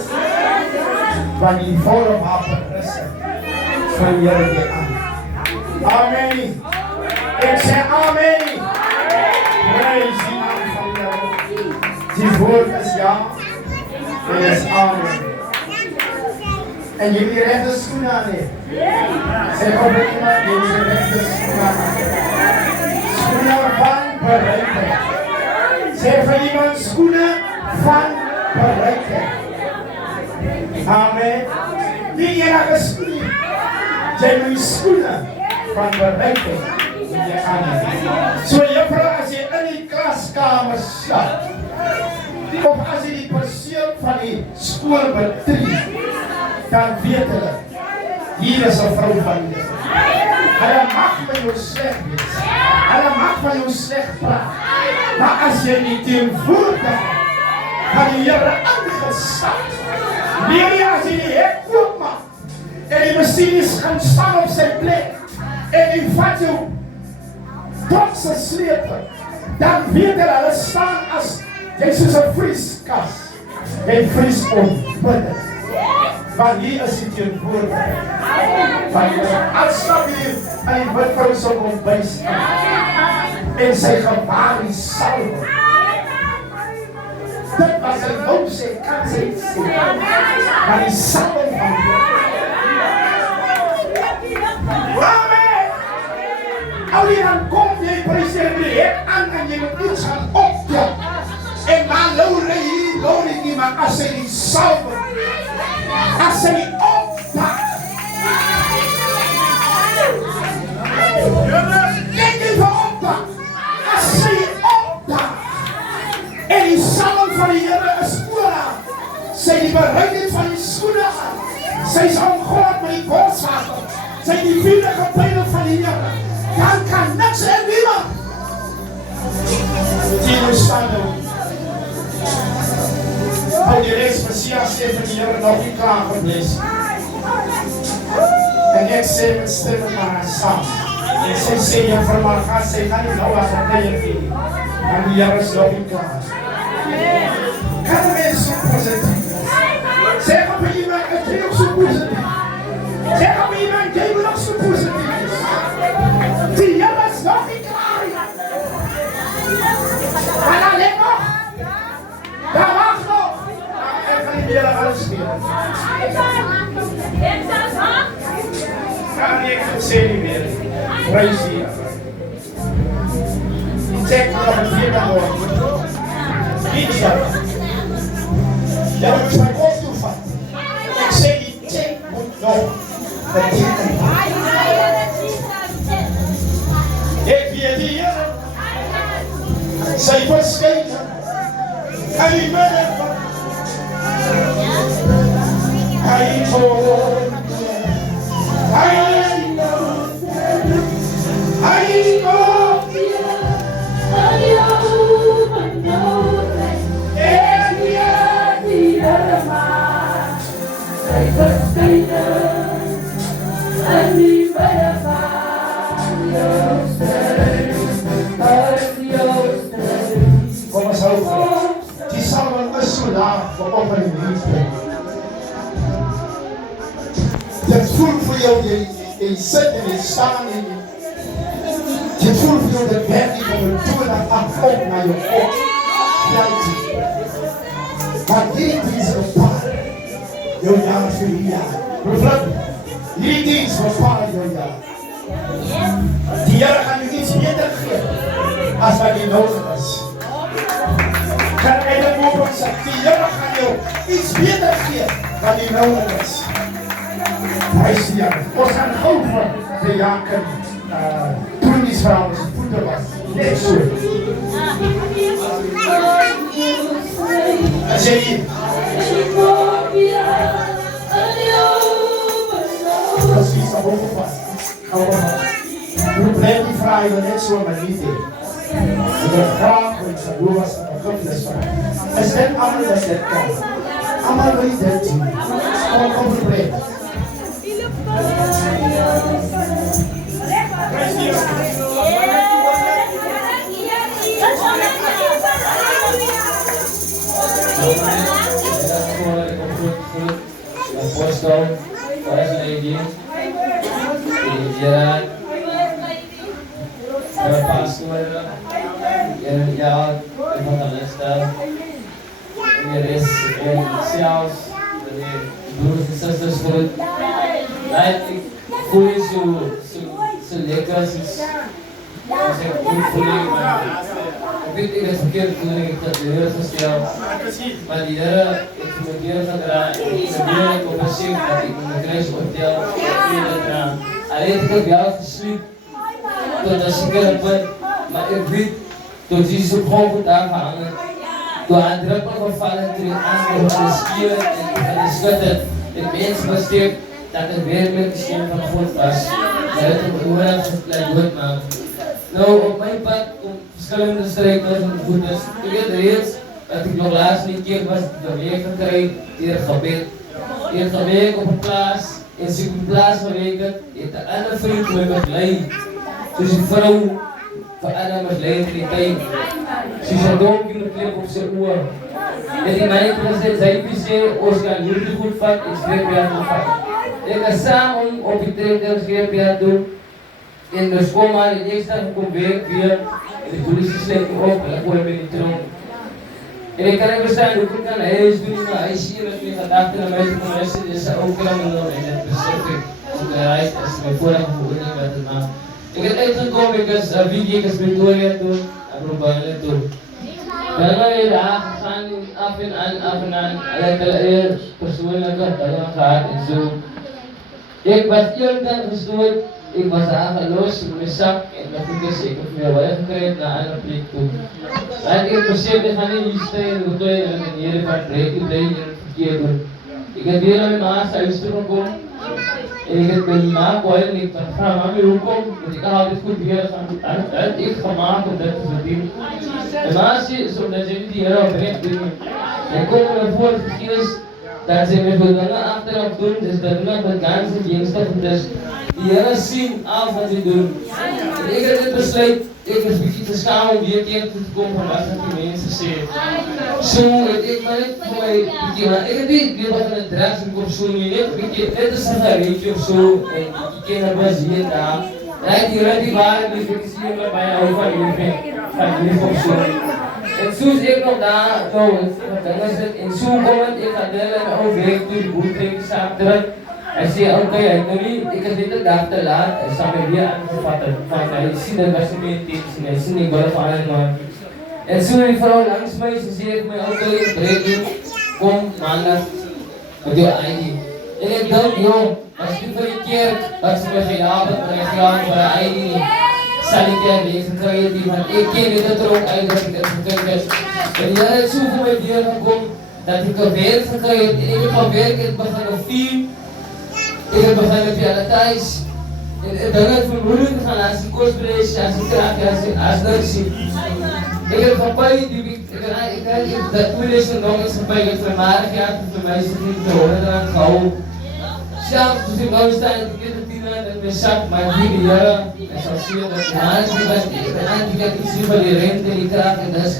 Want die volle wapen rustig van die Here die aan. Amen. Ik zeg amen. Prijs die naam van de Heer. Die woord is ja. En is amen. En jullie rechte schoenen aan neer. Zeg op iemand, jullie rechte schoenen aan. Schoenen van bereiken. Zeg voor iemand, schoenen van bereiken. Amen. Wie enige schoenen? Jij moet schoenen van bereiking in je aan. So juffrou, as jy in die klaskamer stap, of as jy die perseel van die skool betree, dan weet hulle, hier is 'n vrou van die Here. Hulle mag met jou sleg wees. Hulle mag van jou sleg praat. Maar as jy die teenwoordigheid van die Here ingestap, nee, as jy die hek oopmaak, en die Messias gaan staan op sy plek, en die vat jou tot sy slepe, dan weet hulle staan as jy soos 'n vrieskas. Jy vries onbiddig. Want hier is die teenwoordigheid. Want jy as stap hier aan die witvrou se kombuis en sy gebaar die salwe. Dit was sy wou sê, kan sy sê. Maar die salwe van Amen! Al die dan kom jy preseer die hek aan en jy moet iets gaan optel. En maar loure hier, loure nie, maar as sy die salwe, as sy die oppak, net die oppak, as sy die oppak, en die salwe van die Here is oor haar, sy die bereidheid van die skoene aan, sy is omgord met die borswater, sy die vuurige pijlen van die Here, dan kan niks en niemand die nou staan nou. Al die reis Messias sê vir die Here nog nie klaar geblees. En ek sê met stem met haar saam. En sy sê juffrou maar gaan, sy gaan nie nou as een tye gee. En die Here is nog nie klaar. Kan een mens Kan ik het zin meer? Praise hier. Ik zeg dat het hier dan wordt. Niet zo. Ja, dat is mijn optoeval. Ik zeg die check moet nog. Het zit ik weet hier. Zij verschijnen. En die midden van. Hij toont. Kom eens over. Die zal wel eens zo laag voor op en in het voelt voor jou, je zit en je staat en je voelt voor jou de werking van de toegang afkomt naar je kop. Maar die dienst bepaalt jouw jaar voor je jaar. Bevloed, die dienst bepaalt jouw jaar. Die jaren gaan je iets beter geven als wat je nodig is. Kan ik dat mogen zeggen? Die jaren gaan jou iets beter geven wat je nodig is. Hij is ja, ons gaan gauw van de jaken toen die vrouw zijn voeten was. Nee, zo. En zeg je, precies zo opgepast. Gaan we maar. Nu blijft die vraag dan net zo, maar niet in. Ik heb graag voor ik zou doen was een gevoelens van. En ze denken allemaal dat dit kan. Allemaal wil je dit doen. Gewoon overbrengen. Apostel, para lady, Gerard, para pastor, ja, evangelista, er is zelfs de broers en zusters goed. Ik voel je zo lekker, als ik goed voel je, maar ik weet ik het verkeerd toen ik dat de Heer gesteld. Maar die Heer, ik moet de Heer gaan draaien, ik probeer op een zin dat ik mijn kruis optel, ik wil het draaien. Alleen ik heb jou gesliep, tot als ik er ben, maar ik weet, tot Jezus op gewoon goed aangehangen. Door aan druppel gevallen, toen ik aangehoord aan de skiën en de schutten, het mens besteed dat het weer met de stem van God was. Dat het een oorlog goed maakt. Nou, op mijn pad om verschillende strijders en voeters. Ik weet reeds dat ik nog laatst niet keer was doorweg gekregen, hier gebed. Hier gewerkt op een plaats, in zijn plaats gewerkt, heeft een andere vriend me begeleid. Dus een vrouw van Anna begeleid in die tijd. Ze is een donkere klip op zijn oor. En die mijn president zei precies, ons gaan jullie goed vat, ik schreef bij haar vat. Ik ga samen op die trip schreef bij haar doen. In de schoolman in de eerste dag kom werk weer. En de politie sleept me op en dan gooi je me in die tronk. En ik kan niet verstaan hoe ik aan de huis doen, maar hij is hier met mijn gedachten naar mij te komen luisteren. Dus hij ook crimineel en dat besef ik. Als ik reis, als ik mijn vorige verhouding met het maak. Ik heb uitgekomen, ik was Vigi, ik was Pretoria toen, en Probaile toen. Dan ben je daar gegaan, af en aan, allerlei persoonlijke dingen gehad en zo. Ik was eerder gestoord, ik was aangelost in mijn zak en dan heb ik weer weggekregen naar een andere plek toe. En ik besef, ik ga niet hier staan in de toilet en hier van breken, ik in het verkeer doen. Ik heb weer naar mijn maas huis toegekomen. En ik heb mijn ma gehoord en ik dacht, mami, hoe komt? Want ik had dit goed weer gaan, uit ik gemaakt om dat te verdienen. En maas is omdat ze niet die heel oprecht doen. En komen we voor het geschiedenis dat ze me veel dingen achteraf doen, dus dat nog met ganse dienstig, dus die hele zien af wat ze doen. En ik heb dit besluit, ik was een beetje te schaam om weer keer te komen van wat die mensen zeggen. Zo, ik maar niet voor mij, ik heb niet wat van het drags of zo niet, dit is een gereedje of zo, en ik ken het was hier en daar. En die waren, dus ik zie hem bij jou van jullie of zo. En soos ek nog daar, nou, dinge sit, en so kom het, ek gaan hulle my ou werk toe die boertreek saam terug. Hy sê, oké, hy het nou nie, ek is net 'n dag te laat, hy sal my weer aangevat het, want hy sien dit was nie meer intensie, hy sien ek wil van hy maar. En so die vrou langs my, sy sê ek my auto hier, breek hier, kom maandag, met jou ID. En ek dink, joh, as die vir die kerk, wat sy my gejaagd het, maar ek gejaagd vir die ID nie, sal ek hier lees en kry het nie, want ek ken net dat er ook uit dat ek dit gekend is. En die Here het so vir my deur gekom, dat ek 'n werk gekry het, en ek het al werk, ek begin op 4, ek het begin op julle thuis, en dinge het vermoedelijk gegaan, as die kostbrees, as die kraak, as niks nie. Ek het gepay, ek het dat 2000 is gepay, ek het vir maar gehad, en vir my is het nie te horen aan gehou. Selfs as ek nou staan, ek het 10 in my sak, maar die Here, ek sal sê dat die maand die was, ek het iets van die rente en die kraak, en dus,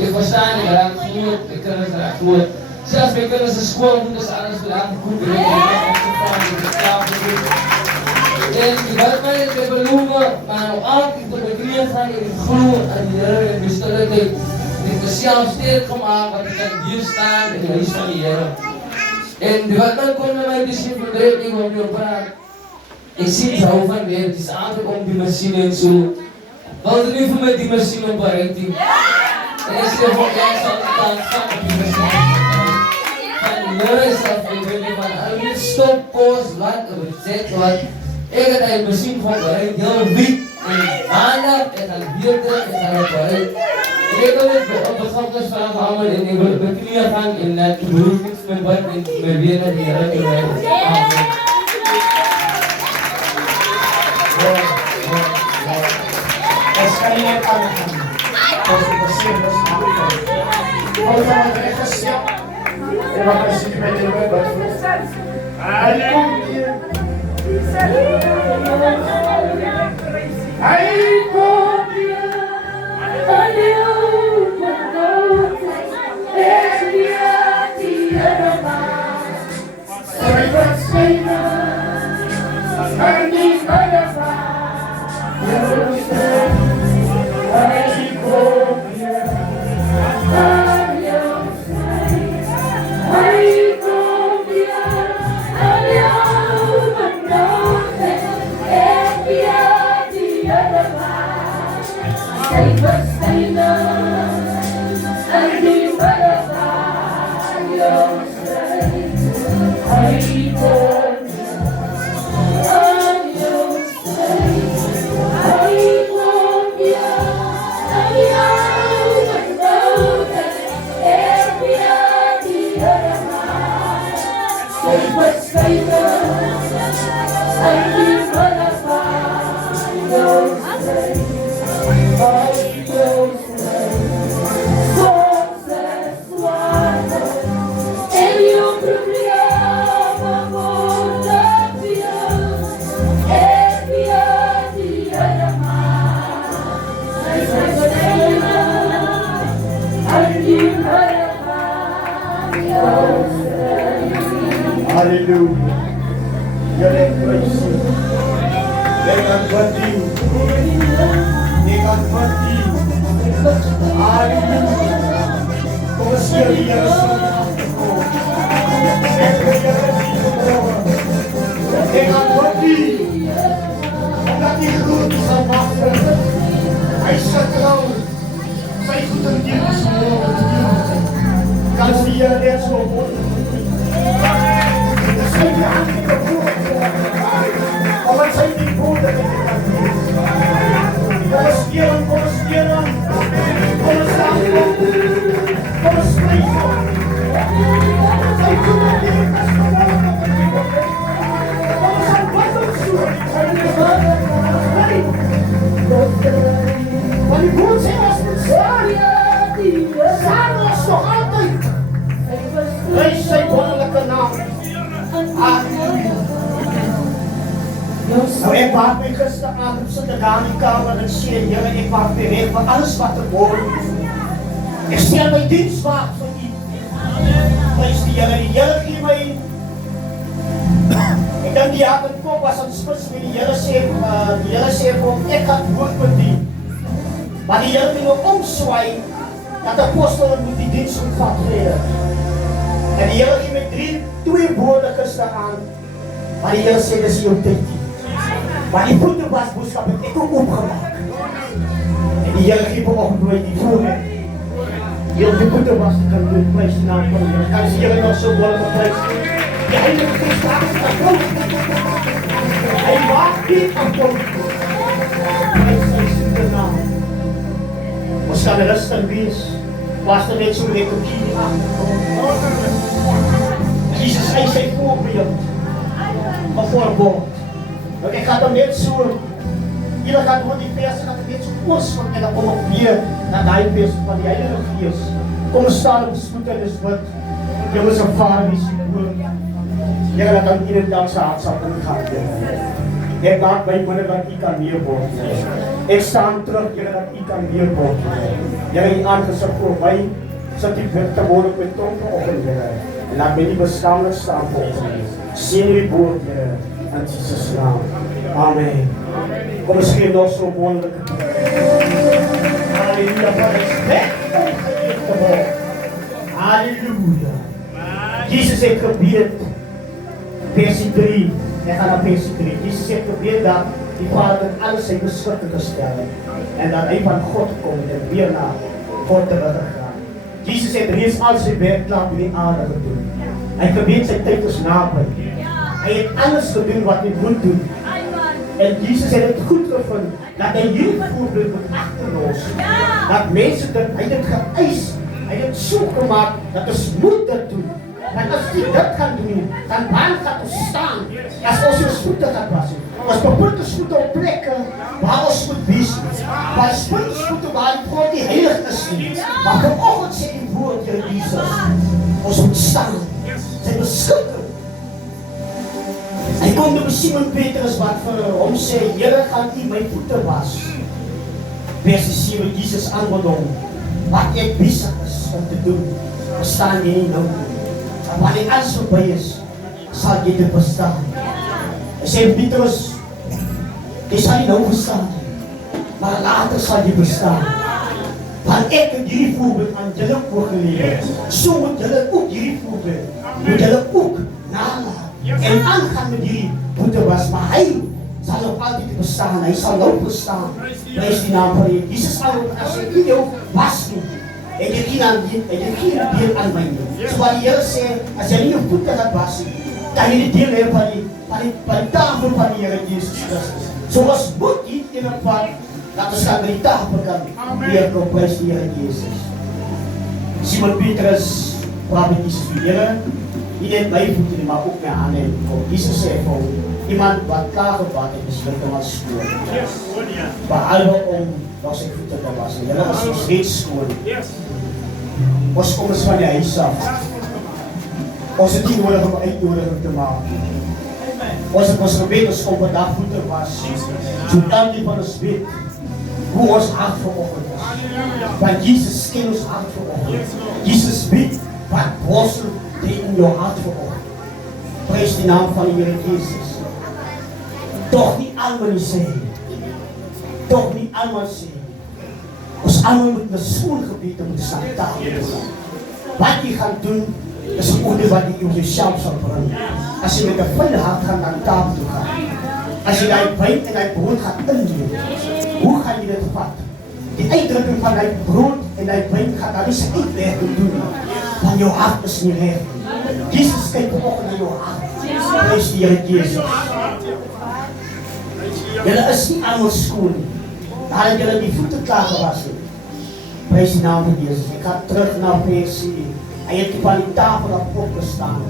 ek verstaan, ek raak groot, ek kan het raak groot. Selfs my kinders in skool moet ons alles laten koop, en die wat my het beloof, maar nou altyd tot my knieën gaan en glo aan die Here en bestilligheid. En ek myself sterk gemaak wat ek kan hier staan in die huis van die Here. En die wat my kom na my discipline, dreef ek om jou praat. Ek sien sy hou van werk, die is altijd om die machine en so. Wil jy nie vir my die machine op bereik nie? En ek sê van jou sal die kans van op die machine. Van die Here is dat ek weet nie van al die stop, pause, wat, of zet, wat. Ek het die machine van bereik, heel week. En maandag, ek gaan weer terug, ek gaan het bereik. En ek wil het op begrafnis vraag allemaal en ek wil my knieën gaan en dat die beroep niks my bid en my weer naar die Here te wijden. Amen. Ons kan nie net aangaan. Ons het gesê, ons maak het. Ons het wat rechtgesteld. En wat ons sê met die Lord, wat voor. Hy kom hier. Hy kom hier. Sy wat sy naam, en die vijand. Hallelujah. You're in praise. They can put you. They can put you. Hallelujah. Como se eu ia they can put you. Omdat die groot is aan wachten. Hij staat trouw. Zijn voeten diep is verloren. Kan ze hier net zo worden. Omdat zij niet voelde dat ik dat deed. Kom eens spelen, kom eens spelen. Kom eens dansen. Kom eens spreken. Zij doen het niet als verloren op het niveau. Kom eens aan wat ook zoeken. Want die boel zijn als met samen is nog altijd. Wees zijn wonderlijke naam. Halleluja. Nou, ek maak my gisteravond so te gaan in die kamer en sê, Here, ek maak my weg van alles wat er word. Ek stel my dienst waard vir U. Prijs die Here gee my. Ek dink die avond kom was aan spits met die Here sê vir hom, ek gaan woord met U. Maar die Here wil nou omswaai dat de apostelen moet die dienst ontvat werden. En die Heer gee met twee woorde gister aan, maar die Heer sê, dis jou tyd. Maar die voetebasboodskap het ek ook opgemaak. En die Heer gee vanoggend nooit die voorrecht. Heel die voetebas kan doen, prys die naam van die Heer. Kan die Heer nog so wonderlik prys. Die Heilige Gees maak het afkomt. Hy maak nie afkomt. Prys sy soete naam. Ons kan rustig wees. Was er net so lekker op die achtergrond. Jesus, hy sy voorbeeld. Een voorbeeld. Want ek gaat hem net so, jullie gaat door die verse, gaat het net so oorsvang en dan kom ek weer naar die vers van die Heilige Gees. Kom ons staan op spoed en is wat. Jongens en vader, die sê hoor. Heer, dat aan ieder dag sy hart sal ingaan. Ek maak my binnen dat u kan meer word. Ek staan terug, Heer, dat u kan meer word. Heer, die aangezicht voor my, sit die witte woord op my tong vanoggend, Heer. En laat my nie bestaanlik staan vanoggend. Sien die woord, Heer. In Jesus' naam. Amen. Kom ons geef nog so wonderlijk. Halleluja, wat is net ongeëfte woord. Halleluja. Jesus het gebed, versie 3, ek gaan naar versie 3. Jesus het gebed dat die Vader in alles sy beskikking gestel het. En dat hy van God kom en weer na God teruggegaan. Jesus het reeds al sy werk klaar in die aarde gedoen. Hy gebed sy tyd is naby. Hy het alles gedoen wat hy moet doen. En Jesus het het goed gevind dat hy hierdie voorbeeld moet agterlos. Dat mense dit, hy het geëis, hy het so gemaak dat ons moet dit doen. En as jy dit kan doen, dan gaan ons staan. As ons ons voete gaan was. Ons bepunt ons voete op plekke waar ons moet wees. Maar ons punt ons voete waar die God die heilig is nie. Maar vanoggend sê die woord, Here Jesus, ons moet staan. Sy beskikking. Hy kom door Simon Petrus wat vir hom sê, Here, gaan u my voete was. Versie 7, Jesus antwoord hom, wat ek besig is om te doen, verstaan jy nie nou. En wanneer alles voorbij is, sal jy dit verstaan. Hy sê, Petrus, jy sal nie nou verstaan, maar later sal jy verstaan. Want ek het hierdie voorbeeld aan julle voorgeleer. So moet julle ook hierdie voorbeeld, moet julle ook nalaat. En aangaan met die voete was, maar hy sal nog altyd bestaan, hy sal nou bestaan. Prys die naam van die Heer. Jesus sal ook, as jy jou was nie, en jy geen deel aan my nie. So wat die Heer sê, as jy nie jou voete gaat was nie, kan jy die deel hee van die tafel van die Heer Jesus Christus. So ons moet hier in een pad, dat ons kan by die tafel kan weerkom, prys die Heer Jesus. Simon Petrus praat met Jesus vir Heer, nie net my voete nie, maar ook my hande en kom. Jesus sê vir hom, iemand wat klaar gebad het, is dit om as skoon. Behalve om nog sy voete te was. Julle is ons reeds skoon. Ons kom eens van die huis af. Ons het nie nodig om uitnodiging te maak. Ons het ons gebed, ons kom vandag voete was. So elke van ons weet, hoe ons hart vanoggend is. Want Jesus ken ons hart vanoggend. Jesus weet, wat borstel in jou hart vanoggend. Prys die naam van die Here Jesus. Toch nie almal sê. Toch nie almal sê. Ons almal moet met skoon gebede moet staan tafel te gaan. Wat jy gaan doen, is 'n orde wat jy op jouself sal bring. As jy met 'n vuile hart gaan na die tafel toe gaan. As jy daai wyn en daai brood gaan inneem, hoe gaan jy dit vat? Die uitdrukking van daai brood en daai wyn gaan daar nie sy uitwerking doen. Want jou hart is nie reg. Jesus kyk vanoggend na jou hart. Prys die Here Jesus. Julle is nie almal skoon nie. Nadat julle die voete klaar gewas het. Prys die naam van Jesus. Ek gaan terug na versie. Hy het van die tafel af opgestaan.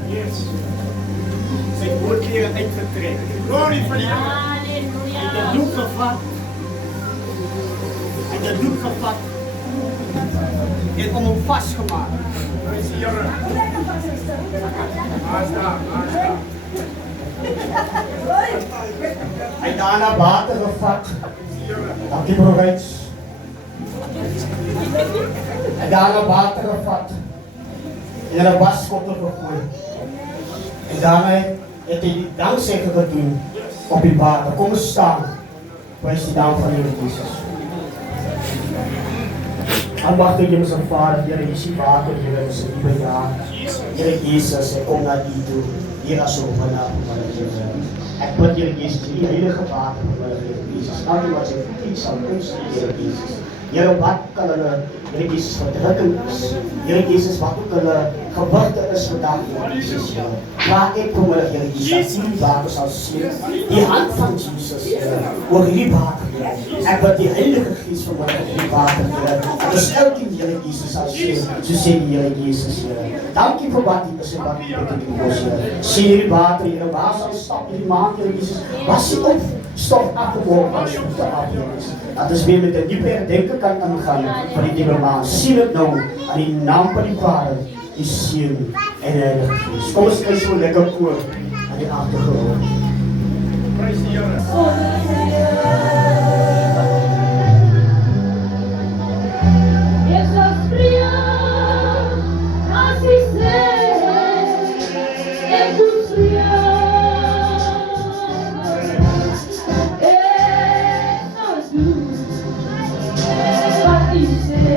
Sy woordklere uitgetrek. Glorie vir die Here. Hy het die doek gevat. Hy het die doek gevat. En om hom vastgemaakt. Hy daarna water gevat. Dankie broers. Hy daarna water gevat. En in 'n waskottel gegooi. En daarna het hy die dankzegging gedoen op die water. Kom ons staan. Prys die naam van die Here Jesus. Almachtige Hemelse Vader, Here, hier is die water, Here, ons liewe jaar. Here Jesus, ek kom na U toe, hier as op vanaf, ek bid Here Jesus, die heilige water van Here Jesus, nou wat sy voet sal ons, Here Jesus. Here, wat kan hulle, Here Jesus, verdrukking is, Here Jesus, wat ook hulle gewigte is vandag, Here Jesus, Here. Waar ek vanmiddag, Here Jesus, dat die water sal sien, die hand van Jesus, Here, oor die water, Here. Ek bid die Heilige Gees vanmiddag op die water, Here. Dat is elkeen, Here Jesus, sal sien, so sê die Here Jesus, Here. Dankie vir wat U is en wat U betekent ons, Here. Sien hierdie water, Here, waar sal stap hierdie maand, Here Jesus, was die op stof afgeworpen als je te afnemen is. Dat is weer met een diepe herdenken kan aangaan van die nieuwe maan. Zie het nou aan die naam van die Vader, die Zoon en de Heilige Geest. Kom eens eens zo lekker voor aan die achtergrond. Prijs die Here. What you say?